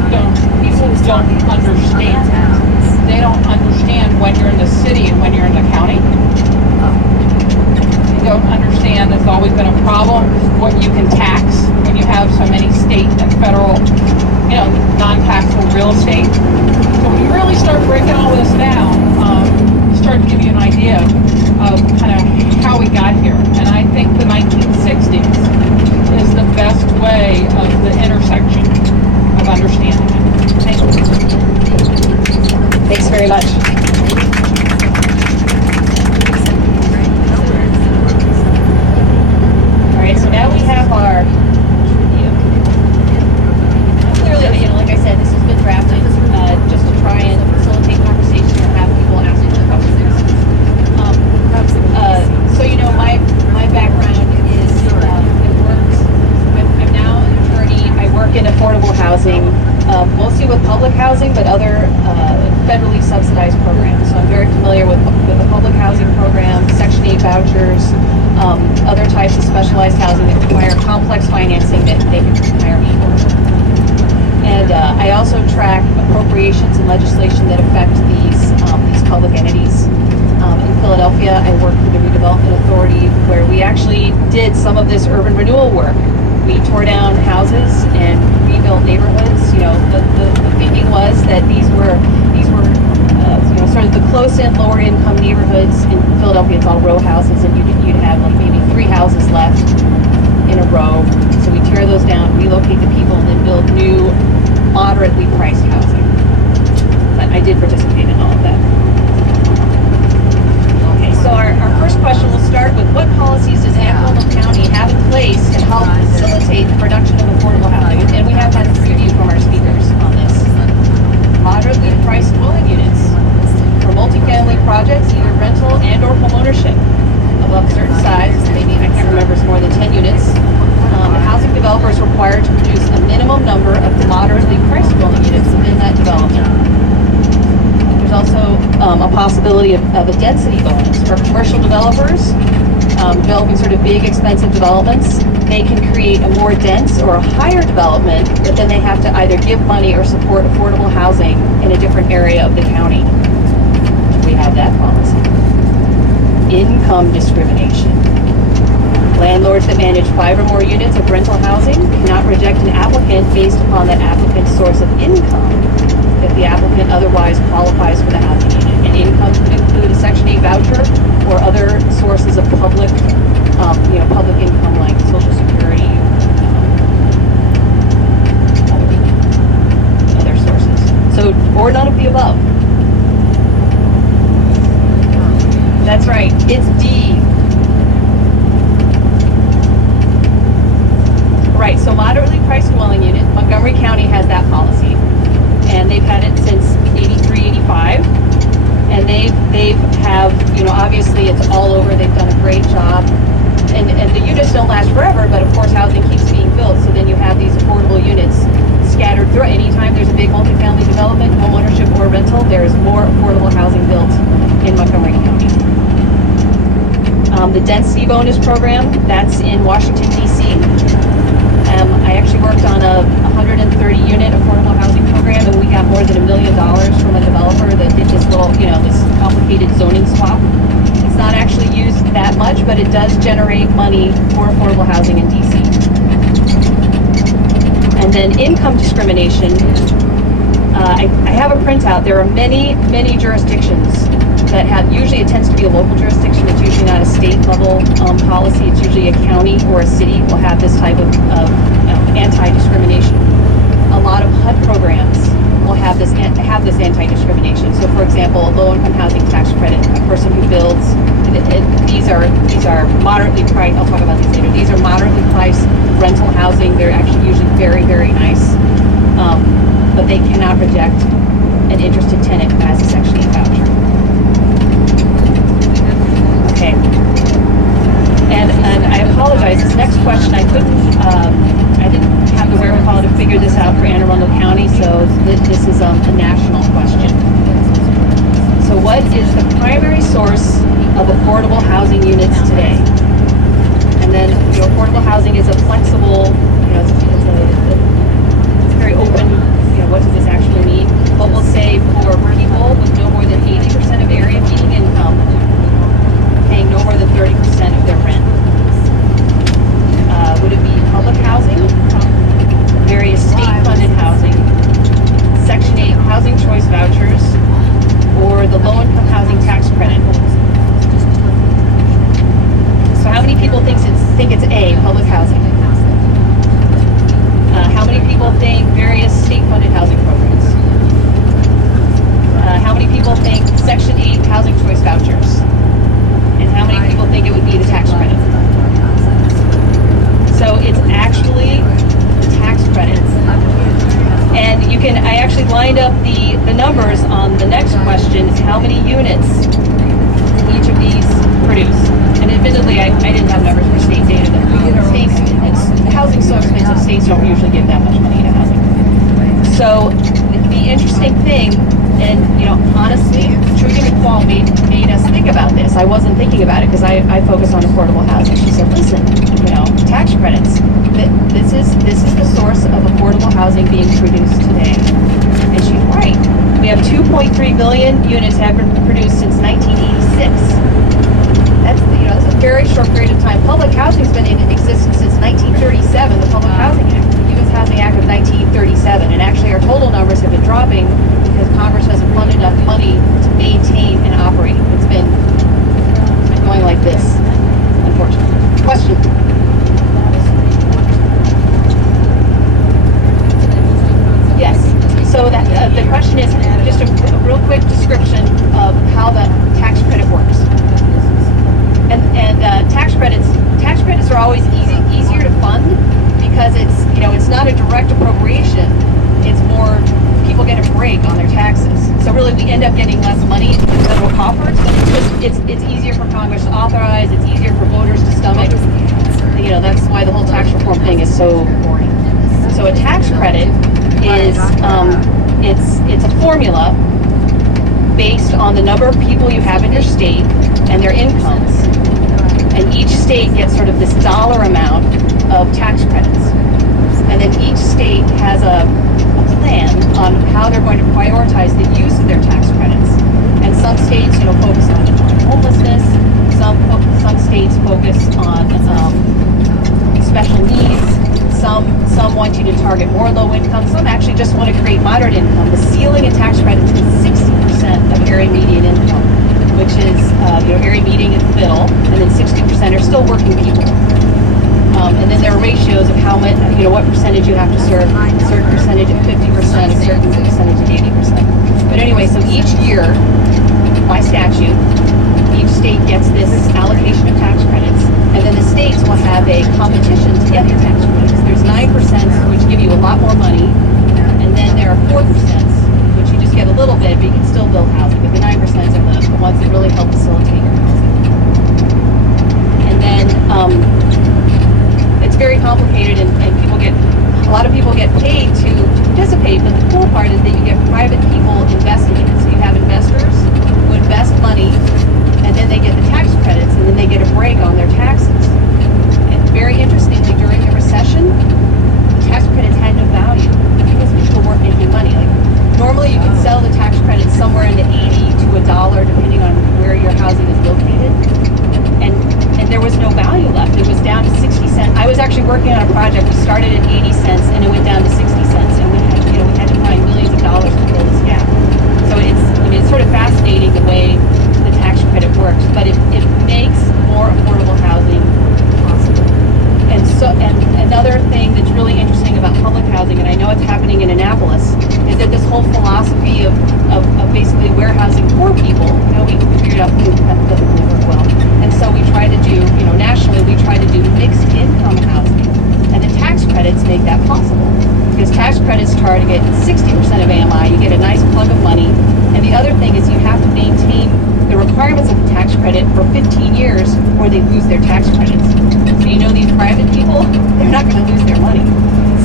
people don't understand. They don't understand when you're in the city and when you're in the county. Don't understand, there's always been a problem what you can tax when you have so many state and federal, non-taxable real estate. So when you really start breaking all this down, start to give you an idea of kind of how we got here. And I think the 1960s is the best way of the intersection of understanding it. Thank you. Thanks very much. So now we have our, clearly, like I said, this has been drafted just to try and facilitate conversation and have people asking the questions. So my background is I'm now an attorney. I work in affordable housing, mostly with public housing, but other federally subsidized programs. track appropriations and legislation that affect these public entities. In Philadelphia, I worked for the Redevelopment Authority, where we actually did some of this urban renewal work. We tore down houses and rebuilt neighborhoods. You know, the thinking was that these were sort of the close-in, lower-income neighborhoods. In Philadelphia, it's all row houses, and you'd have like maybe 3 houses left in a row. So we tear those down, relocate the people, and then build new, moderately priced housing. But I did participate in all of that. Okay, so our first question will start with what policies does Anne Arundel County have in place to help facilitate the production of affordable housing? And we have had a preview from our speakers on this. Moderately priced dwelling units for multifamily projects, either rental and or homeownership above a certain size, maybe, I can't remember, it's more than 10 units. The housing developer is required to produce a minimum number of moderately priced dwelling units within that development. There's also a possibility of a density bonus for commercial developers developing sort of big, expensive developments. They can create a more dense or a higher development, but then they have to either give money or support affordable housing in a different area of the county. We have that policy. Income discrimination. Landlords that manage 5 or more units of rental housing cannot reject an applicant based upon that applicant's source of income if the applicant otherwise qualifies for the housing unit. And income could include a Section 8 voucher or other sources of public income like Social Security, other sources. So, or none of the above. That's right, it's D. Right, so moderately priced dwelling unit, Montgomery County has that policy. And they've had it since 83, 85. And they have, obviously it's all over, they've done a great job. And the units don't last forever, but of course housing keeps being built, so then you have these affordable units scattered through. Anytime there's a big multifamily development, home ownership or rental, there's more affordable housing built in Montgomery County. The density bonus program, that's in Washington, D.C. I actually worked on a 130-unit affordable housing program, and we got more than $1 million from a developer that did this little, this complicated zoning swap. It's not actually used that much, but it does generate money for affordable housing in D.C. And then income discrimination. I have a printout. There are many, many jurisdictions that have, usually it tends to be a local jurisdiction. It's usually not a state level policy. It's usually a county or a city will have this type of anti-discrimination. A lot of HUD programs will have this anti-discrimination. So for example, a low-income housing tax credit, a person who builds, these are moderately priced, I'll talk about these later. These are moderately priced rental housing. They're actually usually very, very nice. But they cannot reject an interested tenant who has a Section 8 voucher. Okay. And I apologize, this next question I didn't have the wherewithal to figure this out for Anne Arundel County, so this is a national question. So what is the primary source of affordable housing units today? And then, affordable housing is a flexible, it's a very open, what does this actually mean? But we'll say for people with no more than 80% of area median income, paying no more than 30% of their rent. Would it be public housing, various state-funded housing, Section 8 housing choice vouchers, or the low-income housing tax credit? So how many people think it's A, public housing? How many people think various state-funded housing programs? How many people think Section 8 housing choice vouchers? And how many people think it would be the tax credit? So it's actually the tax credits. And I actually lined up the numbers on the next question, is how many units each of these produce. And admittedly, I didn't have numbers for state data. Housing's so expensive, states don't usually give that much money to housing. So the interesting thing, and honestly, Trudy McFall made us think about this. I wasn't thinking about it because I focus on affordable housing. She said, listen, tax credits. This is the source of affordable housing being produced today. And she's right. We have 2.3 million units have been produced since 1986. That's a very short period of time. Public housing's been in existence since 1937, the Public Housing Act, the U.S. Housing Act of 1937. And actually our total numbers have been dropping because Congress hasn't funded enough money to maintain and operate. It's been going like this, unfortunately. Question? Yes. So that the question is just a real quick description of how the tax credit works. And tax credits are always easier to fund because it's not a direct appropriation. It's more people get a break on their taxes. So really we end up getting less money in the federal coffers. It's easier for Congress to authorize. It's easier for voters to stomach. That's why the whole tax reform thing is so boring. So a tax credit is it's a formula based on the number of people you have in your state and their incomes. And each state gets sort of this dollar amount of tax credits. And then each state has a plan on how they're going to prioritize the use of their tax credits. And some states, focus on homelessness. Some states focus on special needs. Some want you to target more low income. Some actually just want to create moderate income. The ceiling in tax credits is 60% of area median income, which is area median in the middle, and then 60% are still working people. And then there are ratios of how much, what percentage you have to serve, a certain percentage at 50%, a certain percentage at 80%. But anyway, so each year, by statute, each state gets this allocation of tax credits, and then the states will have a competition to get the tax credits. There's 9%, which give you a lot more money, and then there are 4%, which you just get a little bit, but you can still build housing. But the 9% are the ones that really help facilitate your housing. And then it's very complicated, and a lot of people get paid to participate, but the cool part is that you get private people investing in it. So you have investors who invest money, and then they get the tax credits, and then they get a break on their taxes. And very interestingly, during the recession, the tax credits had no value because people weren't making money. Like normally, you can sell the tax credits somewhere in the 80 to $1, depending on where your housing is located. And there was no value left. It was down to 60 cents. I was actually working on a project that started at 80 cents and it went down to 60 cents, and we had to find millions of dollars to fill this gap. So it's sort of fascinating the way the tax credit works, but it makes more affordable housing possible. And another thing that's really interesting about public housing, and I know it's happening in Annapolis, is that this whole philosophy of basically warehousing poor people, we figured out that doesn't really work well. And so we try to do, nationally, we try to do mixed income housing. And the tax credits make that possible. Because tax credits target 60% of AMI, you get a nice plug of money. And the other thing is you have to maintain the requirements of the tax credit for 15 years or they lose their tax credits. So these private people, they're not going to lose their money.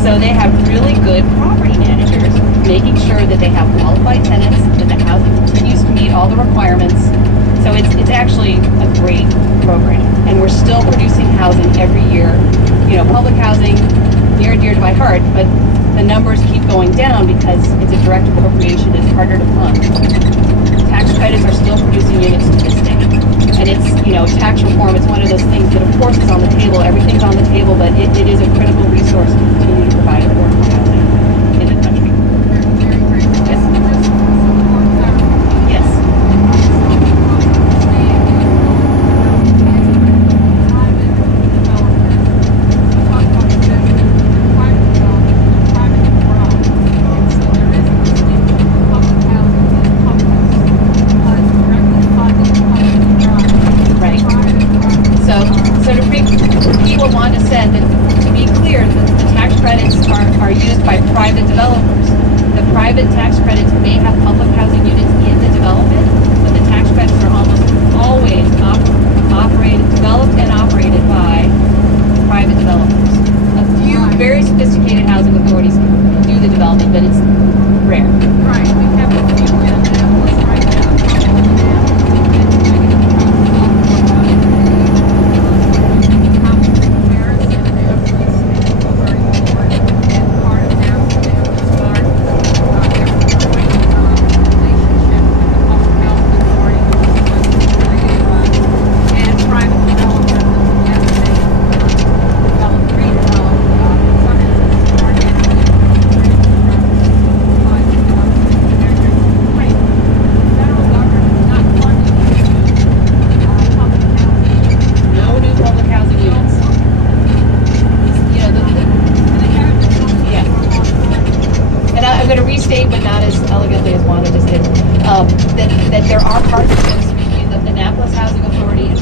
So they have really good property managers making sure that they have qualified tenants, that the housing continues to meet all the requirements. So it's actually a great program. And we're still producing housing every year. Public housing, near and dear to my heart, but the numbers keep going down because it's a direct appropriation. It's harder to fund. Tax credits are still producing units to this day. And it's, tax reform is one of those things that, of course, is on the table. Everything's on the table, but it is a critical resource to continue to provide affordable housing in the country. Yes? Yes.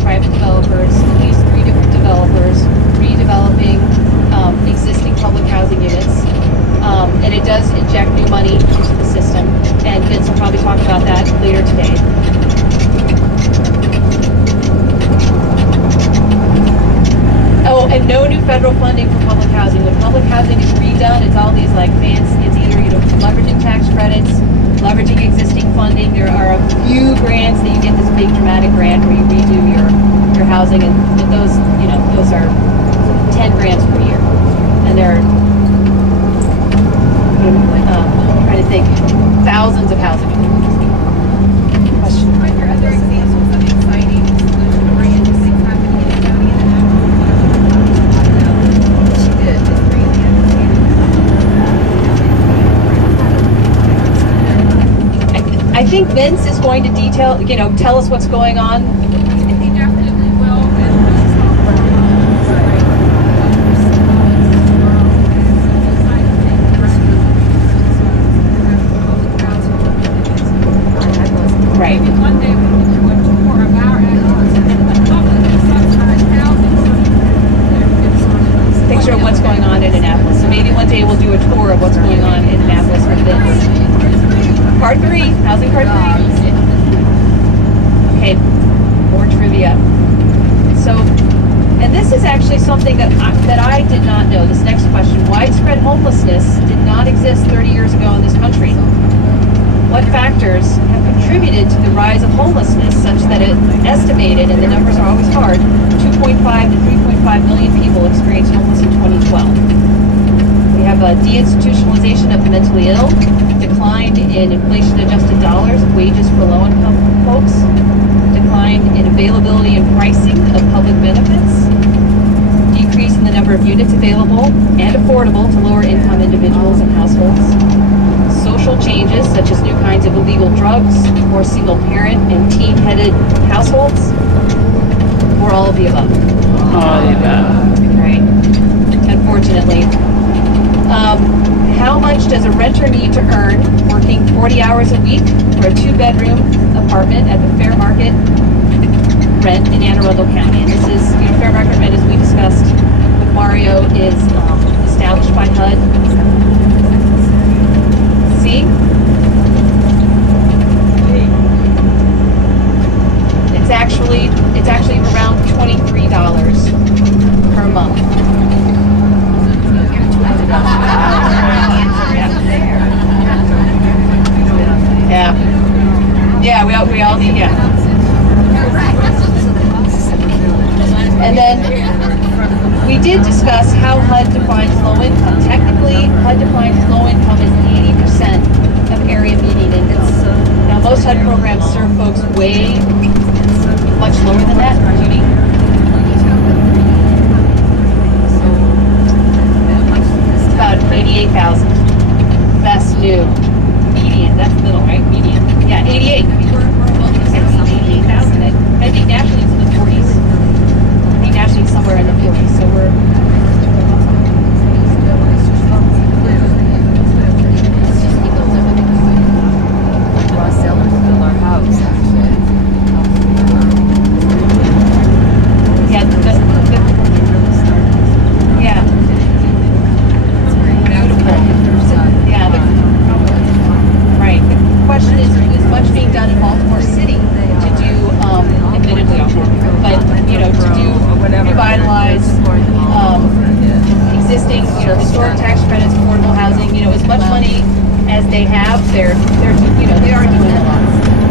private developers, at least 3 different developers, redeveloping existing public housing units. And it does inject new money into the system. And Vince will probably talk about that later today. Oh, and no new federal funding for public housing. When public housing is redone, it's all these like fancy, it's either, leveraging tax credits, leveraging existing funding. There are a few grants that you get this big dramatic grant where you redo your housing, but those, those are 10 grants per year. And there are, I'm trying to think, thousands of housing units. Question? Are there other examples of exciting solution-oriented things happening in the county and I think Vince is going to detail, tell us what's going on. he definitely will. Right. Maybe one day we can do a tour of our Picture of what's going on in Annapolis. So maybe one day we'll do a tour of what's going on in Annapolis with Vince. Part 3, housing part 3. Okay, more trivia. So, and this is actually something that I did not know. This next question: widespread homelessness did not exist 30 years ago in this country. What factors have contributed to the rise of homelessness such that it estimated, and the numbers are always hard, 2.5 to 3.5 million people experienced homelessness in 2012. We have a deinstitutionalization of the mentally ill, decline in inflation-adjusted dollars, wages for low-income folks, decline in availability and pricing of public benefits, decrease in the number of units available and affordable to lower-income individuals and households, social changes such as new kinds of illegal drugs, more single-parent and teen-headed households, or all of the above. All of the above. Right. Unfortunately. How much does a renter need to earn working 40 hours a week for a 2-bedroom apartment at the fair market rent in Anne Arundel County? And this is, fair market rent, as we discussed with Mario, is established by HUD. See? It's actually around $23 per month. Yeah, we all need, And then we did discuss how HUD defines low income. Technically, HUD defines low income as 80% of area median income. Now, most HUD programs serve folks way much lower than that. Judy? It's about 88,000. That's new. Median, that's middle, right? Median. Yeah, 88. I mean, we're 88,000. I think nationally it's in the 40s. I think nationally it's somewhere in the 40s. So we're. Yeah, yeah. Right. The question is much being done in Baltimore City to do, admittedly off-work, but, to do revitalize existing, historic tax credits, affordable housing, as much money as they have, they are doing a lot.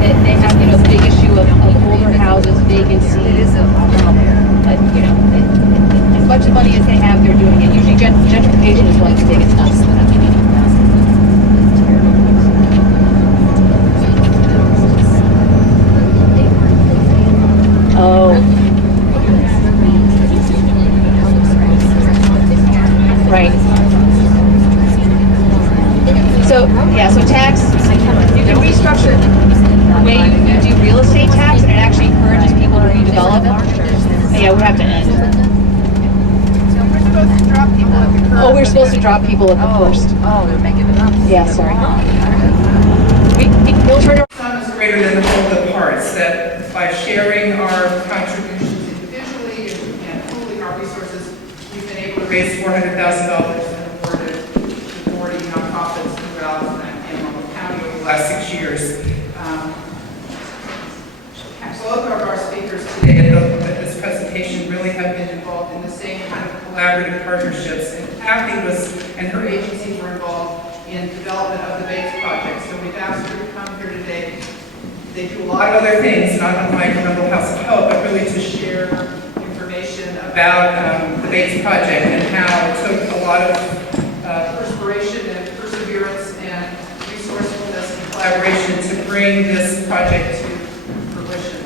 They have, the big issue of older houses, vacancy, but, as much money as they have, they're doing it. Usually gentrification is one of the biggest ones. Oh. Right. So tax, you can restructure the way you do real estate tax, and it actually encourages people to redevelop. Yeah, we have to end. Oh, we're supposed to drop people at the first. Oh, they're making it up. Yeah, sorry. We'll turn around. Sum is greater than the whole of the parts, that by sharing sharing our contributions individually and pooling our resources, we've been able to raise $400,000 and awarded to 40 nonprofits throughout Anne County over the last 6 years. Both of our speakers today at this presentation really have been involved in the same kind of collaborative partnerships. And Kathy and her agency were involved in development of the Bates Project. So we've asked her to come here today. They do a lot of other things, not unlike Rumble House of Hope, but really to share information about the Bates Project and how it took a lot of perspiration and perseverance and resourcefulness and collaboration to bring this project to fruition.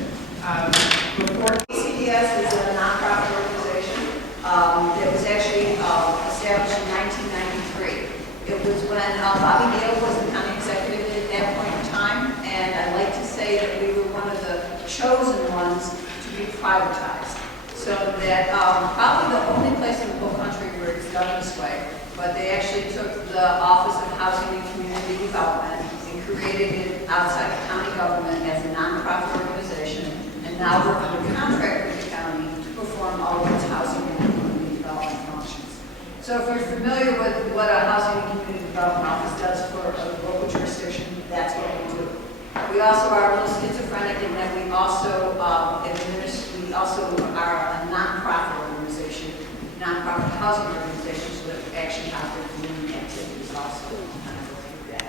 CDS is a nonprofit organization that was actually established in 1993. It was when Bobby Dale was the county executive at that point in time, and I'd like to say that we were one of the chosen ones to be privatized. So that probably the only place in the whole country where it's done this way, but they actually took the Office of Housing and Community Development and created it outside of county government as a nonprofit organization, and now we're under contract with the county to perform all of its housing and community development functions. So if you're familiar with what a housing and community development office does for a local jurisdiction, that's what we do. We also are a little schizophrenic in that we also are a nonprofit organization, nonprofit housing organization, so that we actually have the community activities also kind of through that.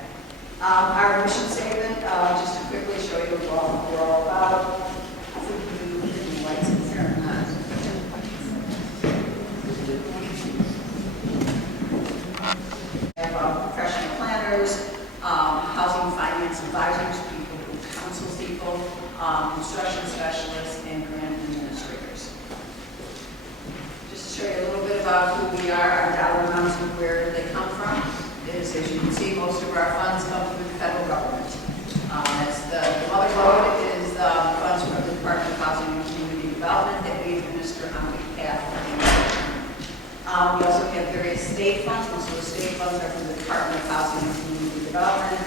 Our mission statement, just to quickly show you what we're all about. I think we do the lights in there or not. We have professional planners, housing finance advisors, people who counsel people, construction specialists, and grant administrators. Just to show you a little bit about who we are, our dollar amounts and where they come from. As you can see, most of our funds come from the federal government. The mother load is funds from the Department of Housing and Community Development that we administer on behalf of the we also have various state funds. Most of the state funds are from the Department of Housing and Community Development,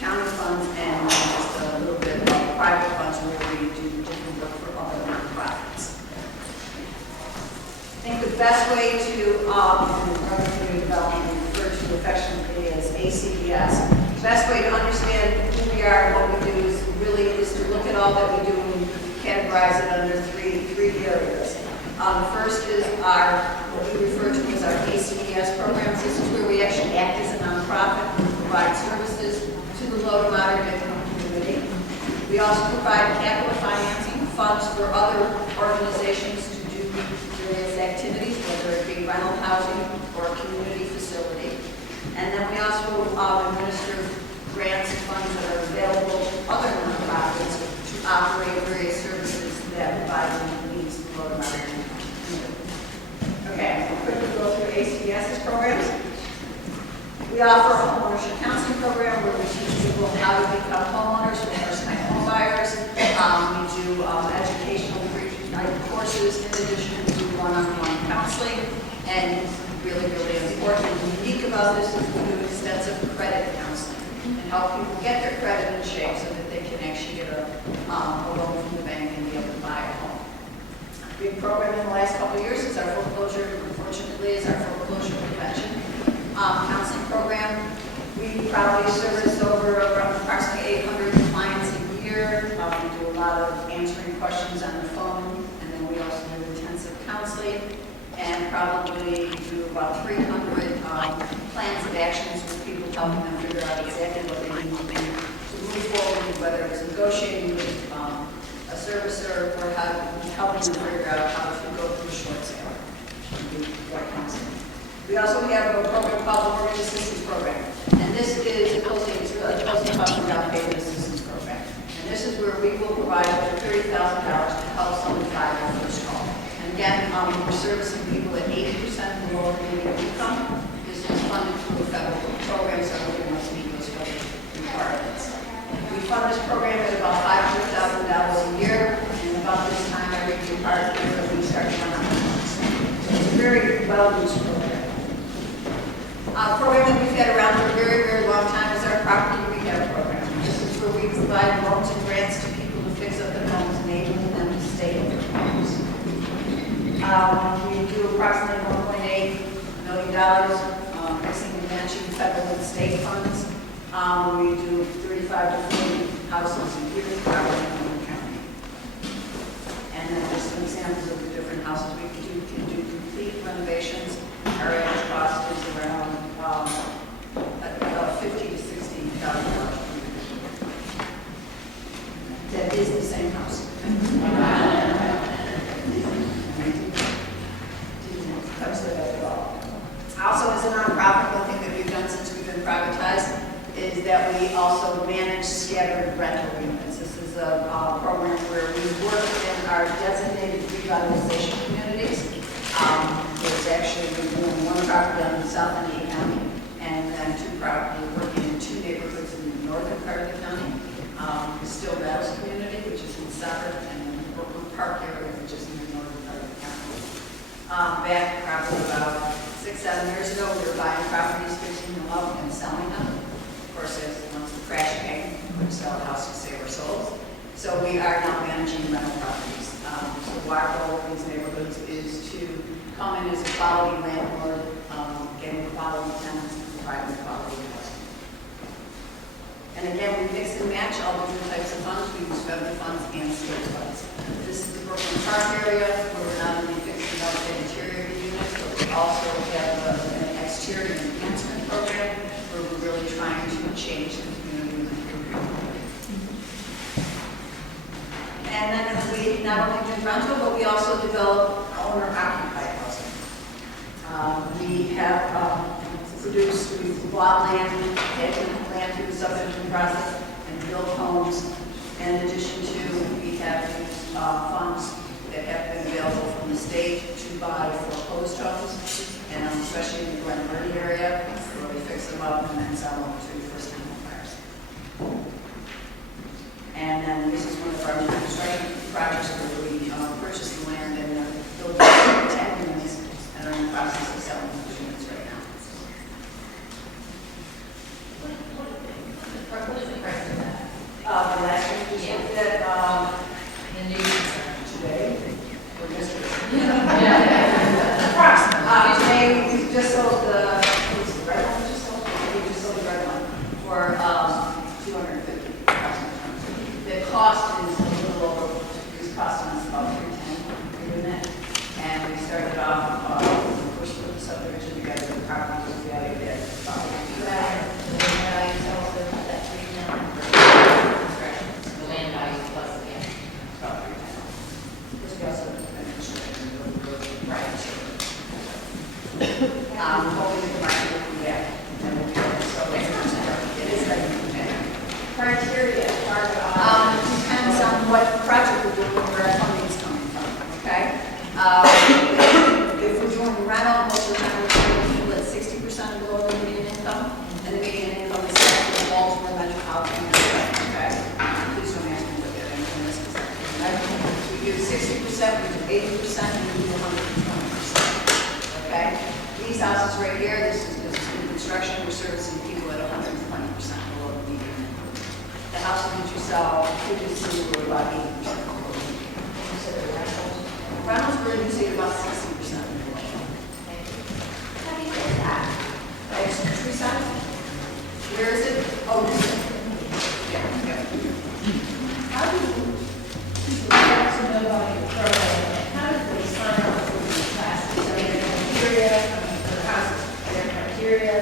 county funds, and just a little bit of private funds where we do different work for other nonprofits. I think the best way to run community development, referred to affectionately as ACDS, the best way to understand who we are and what we do is to look at all that we do and categorize it under three areas. The first is what we refer to as our ACDS programs. This is where we actually act as a nonprofit and provide services to the low to moderate income community. We also provide capital financing funds for other organizations to do various activities, whether it be rental housing or a community facility. And then we also administer grants and funds that are available to other nonprofits to operate various services that provide needs to low to moderate income. Okay, I'll quickly go through ACDS's programs. We offer a homeownership counseling program where we teach people how to become homeowners or first-time home buyers. We do educational courses in addition to one-on-one counseling. And really, really important and unique about this is we do extensive credit counseling and help people get their credit in shape so that they can actually get a loan from the bank and be able to buy a home. Big program in the last couple of years is our foreclosure, unfortunately, is our foreclosure prevention counseling program. We probably service over around approximately 800 clients a year. We do a lot of answering questions on the phone, and then we also do intensive counseling, and probably do about 300 plans of actions with people, helping them figure out exactly what they need to do to move forward, whether it's negotiating with a servicer or helping them figure out how to go through a short sale. We also have a program called the Mortgage Assistance Program. And this is it's really a closely funded down-payment assistance program. And this is where we will provide up to $30,000 to help someone buy their first home. And again, we're servicing people at 80% below median income. This is funded through a federal program, so we must meet those federal requirements. We fund this program at about $500,000 a year, and about this time every part year we start to run out of funds. So it's a very well-used program. A program that we've had around for a very, very long time is our property rehab program. This is where we provide loans and grants to people to fix up their homes, enabling them We do approximately $1.8 million, mixing and matching federal and state funds. We do 35 to 40 houses a year throughout the county. And then just some examples of the different houses we can do complete renovations. Our average cost is around $50,000 to $60,000. That is the same house. Also, as a nonprofit, one thing that we've done since we've been privatized is that we also manage scattered rental units. This is a program where we work in our designated revitalization communities. There's actually one property on the south end of the county, and then two properties working in two neighborhoods in the northern part of the county. The Still Meadows community, which is in Suffolk, and then the Brooklyn Park area, which is in the northern part of the county. Back probably about 6-7 years ago, we were buying properties, fixing them up, and selling them. Of course, as once the crash came, we sell the house to save our souls. So we are now managing rental properties. So our goal in these neighborhoods is to come in as a quality landlord, getting quality tenants, and providing quality housing. And again, we mix and match all different types of funds. We use federal funds and state funds. This is the Brooklyn Park area, where we're not only fixing up the interior of the units, but we also have an exterior enhancement program where we're really trying to change the community. And then we not only do rental, but we also develop owner-occupied housing. We have we've bought land, taken land through the subdivision process, and built homes. In addition to, we have used funds that have been available from the state to buy foreclosed homes, and especially in the Glen Burnie area, where we fix them up and then sell them to first-time home buyers. And then this is one of our construction projects where we purchased the land and built 10 units and are in the process of selling those units right now. What is the price of that? The last one we looked at today or yesterday. Approximately. Today we just sold the red one. We just sold the red one for $250,000. The cost is a little over. It's costing us about $310 per unit, and we started off first put the subdivision together. The property was valued at about $310,000. Criteria. Depends on what project we're doing, where our funding is coming from. Okay. If we're doing rental, most of the time we're trying to keep it 60% below the median income, and the median income is set for Baltimore metropolitan area. Okay. Please don't ask me what that income is, because we do 60%, we do 80%, and we do 120%. Okay. These houses right here, this is new construction. We're servicing people at 120% below the median income. The houses that you saw previously were about 80% below the median. Rentals were usually about 60% below. How do you get that? It's tree size. Where is it? Oh, this is. Yeah. How do people get to know about your program? How do they sign up for these classes? I mean, criteria.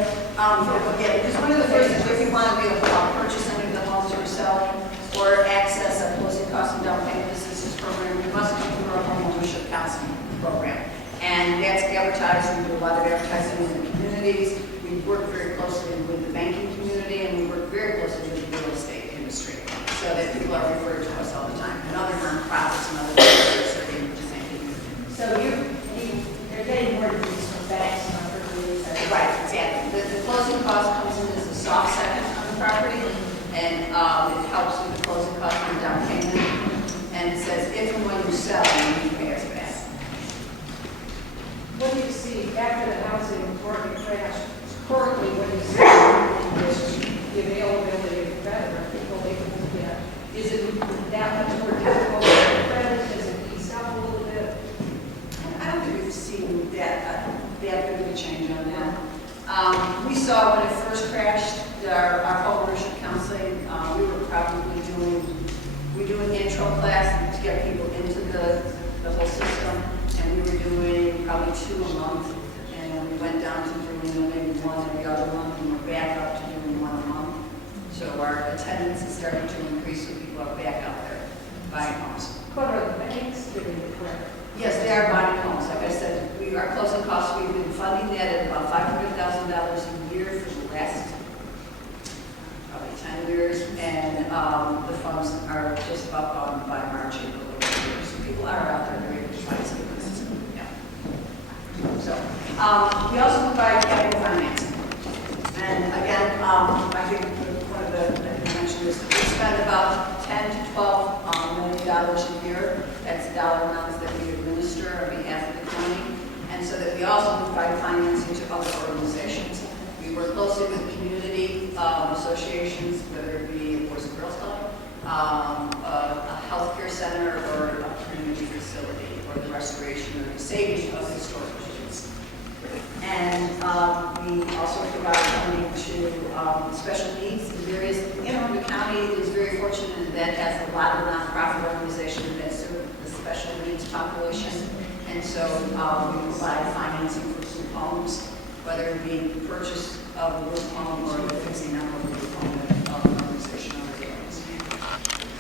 Again, because one of the first things, if you want to be able to purchase any of the homes you're selling or access a closing cost and down payment assistance program, you must come through our home ownership counseling program. And that's advertised. We do a lot of advertising in the communities. We work very closely with the banking community, and we work very closely with the real estate industry, so that people are referred to us all the time. And other nonprofits and other businesses are getting the same thing. So they're getting more of these from banks and other communities. Right, exactly. The closing cost comes in as a soft second on the property, and it helps with the closing cost and down payment. And it says if and when you sell, you need to pay us back. What do you see after the housing market crash? Currently, what do you see is the availability of credit? Are people able to get? Is it that much more difficult to get credit? Does it ease up a little bit? I don't think Yes, they are bonded homes. Like I said, our closing costs, we've been funding that at about $500,000 a year for the last probably 10 years, and the funds are just about gone by March, April of this year. So people are out there very trying to get this. Yeah. So we also provide capital financing, and again, I think one of the I mentioned is we spend about $10 to $12 million a year. That's dollar amounts that we administer on behalf of the county, and so that we also provide financing to other organizations. We work closely with community associations, whether it be a Boys and Girls Club, a healthcare center, or a community facility, or the restoration or the saving of historic buildings. And we also provide funding to special needs in various, the county is very fortunate in that it has a lot of nonprofit organizations that serve the special needs population. And so we provide financing for group homes, whether it be the purchase of a group home or the fixing up of a group home.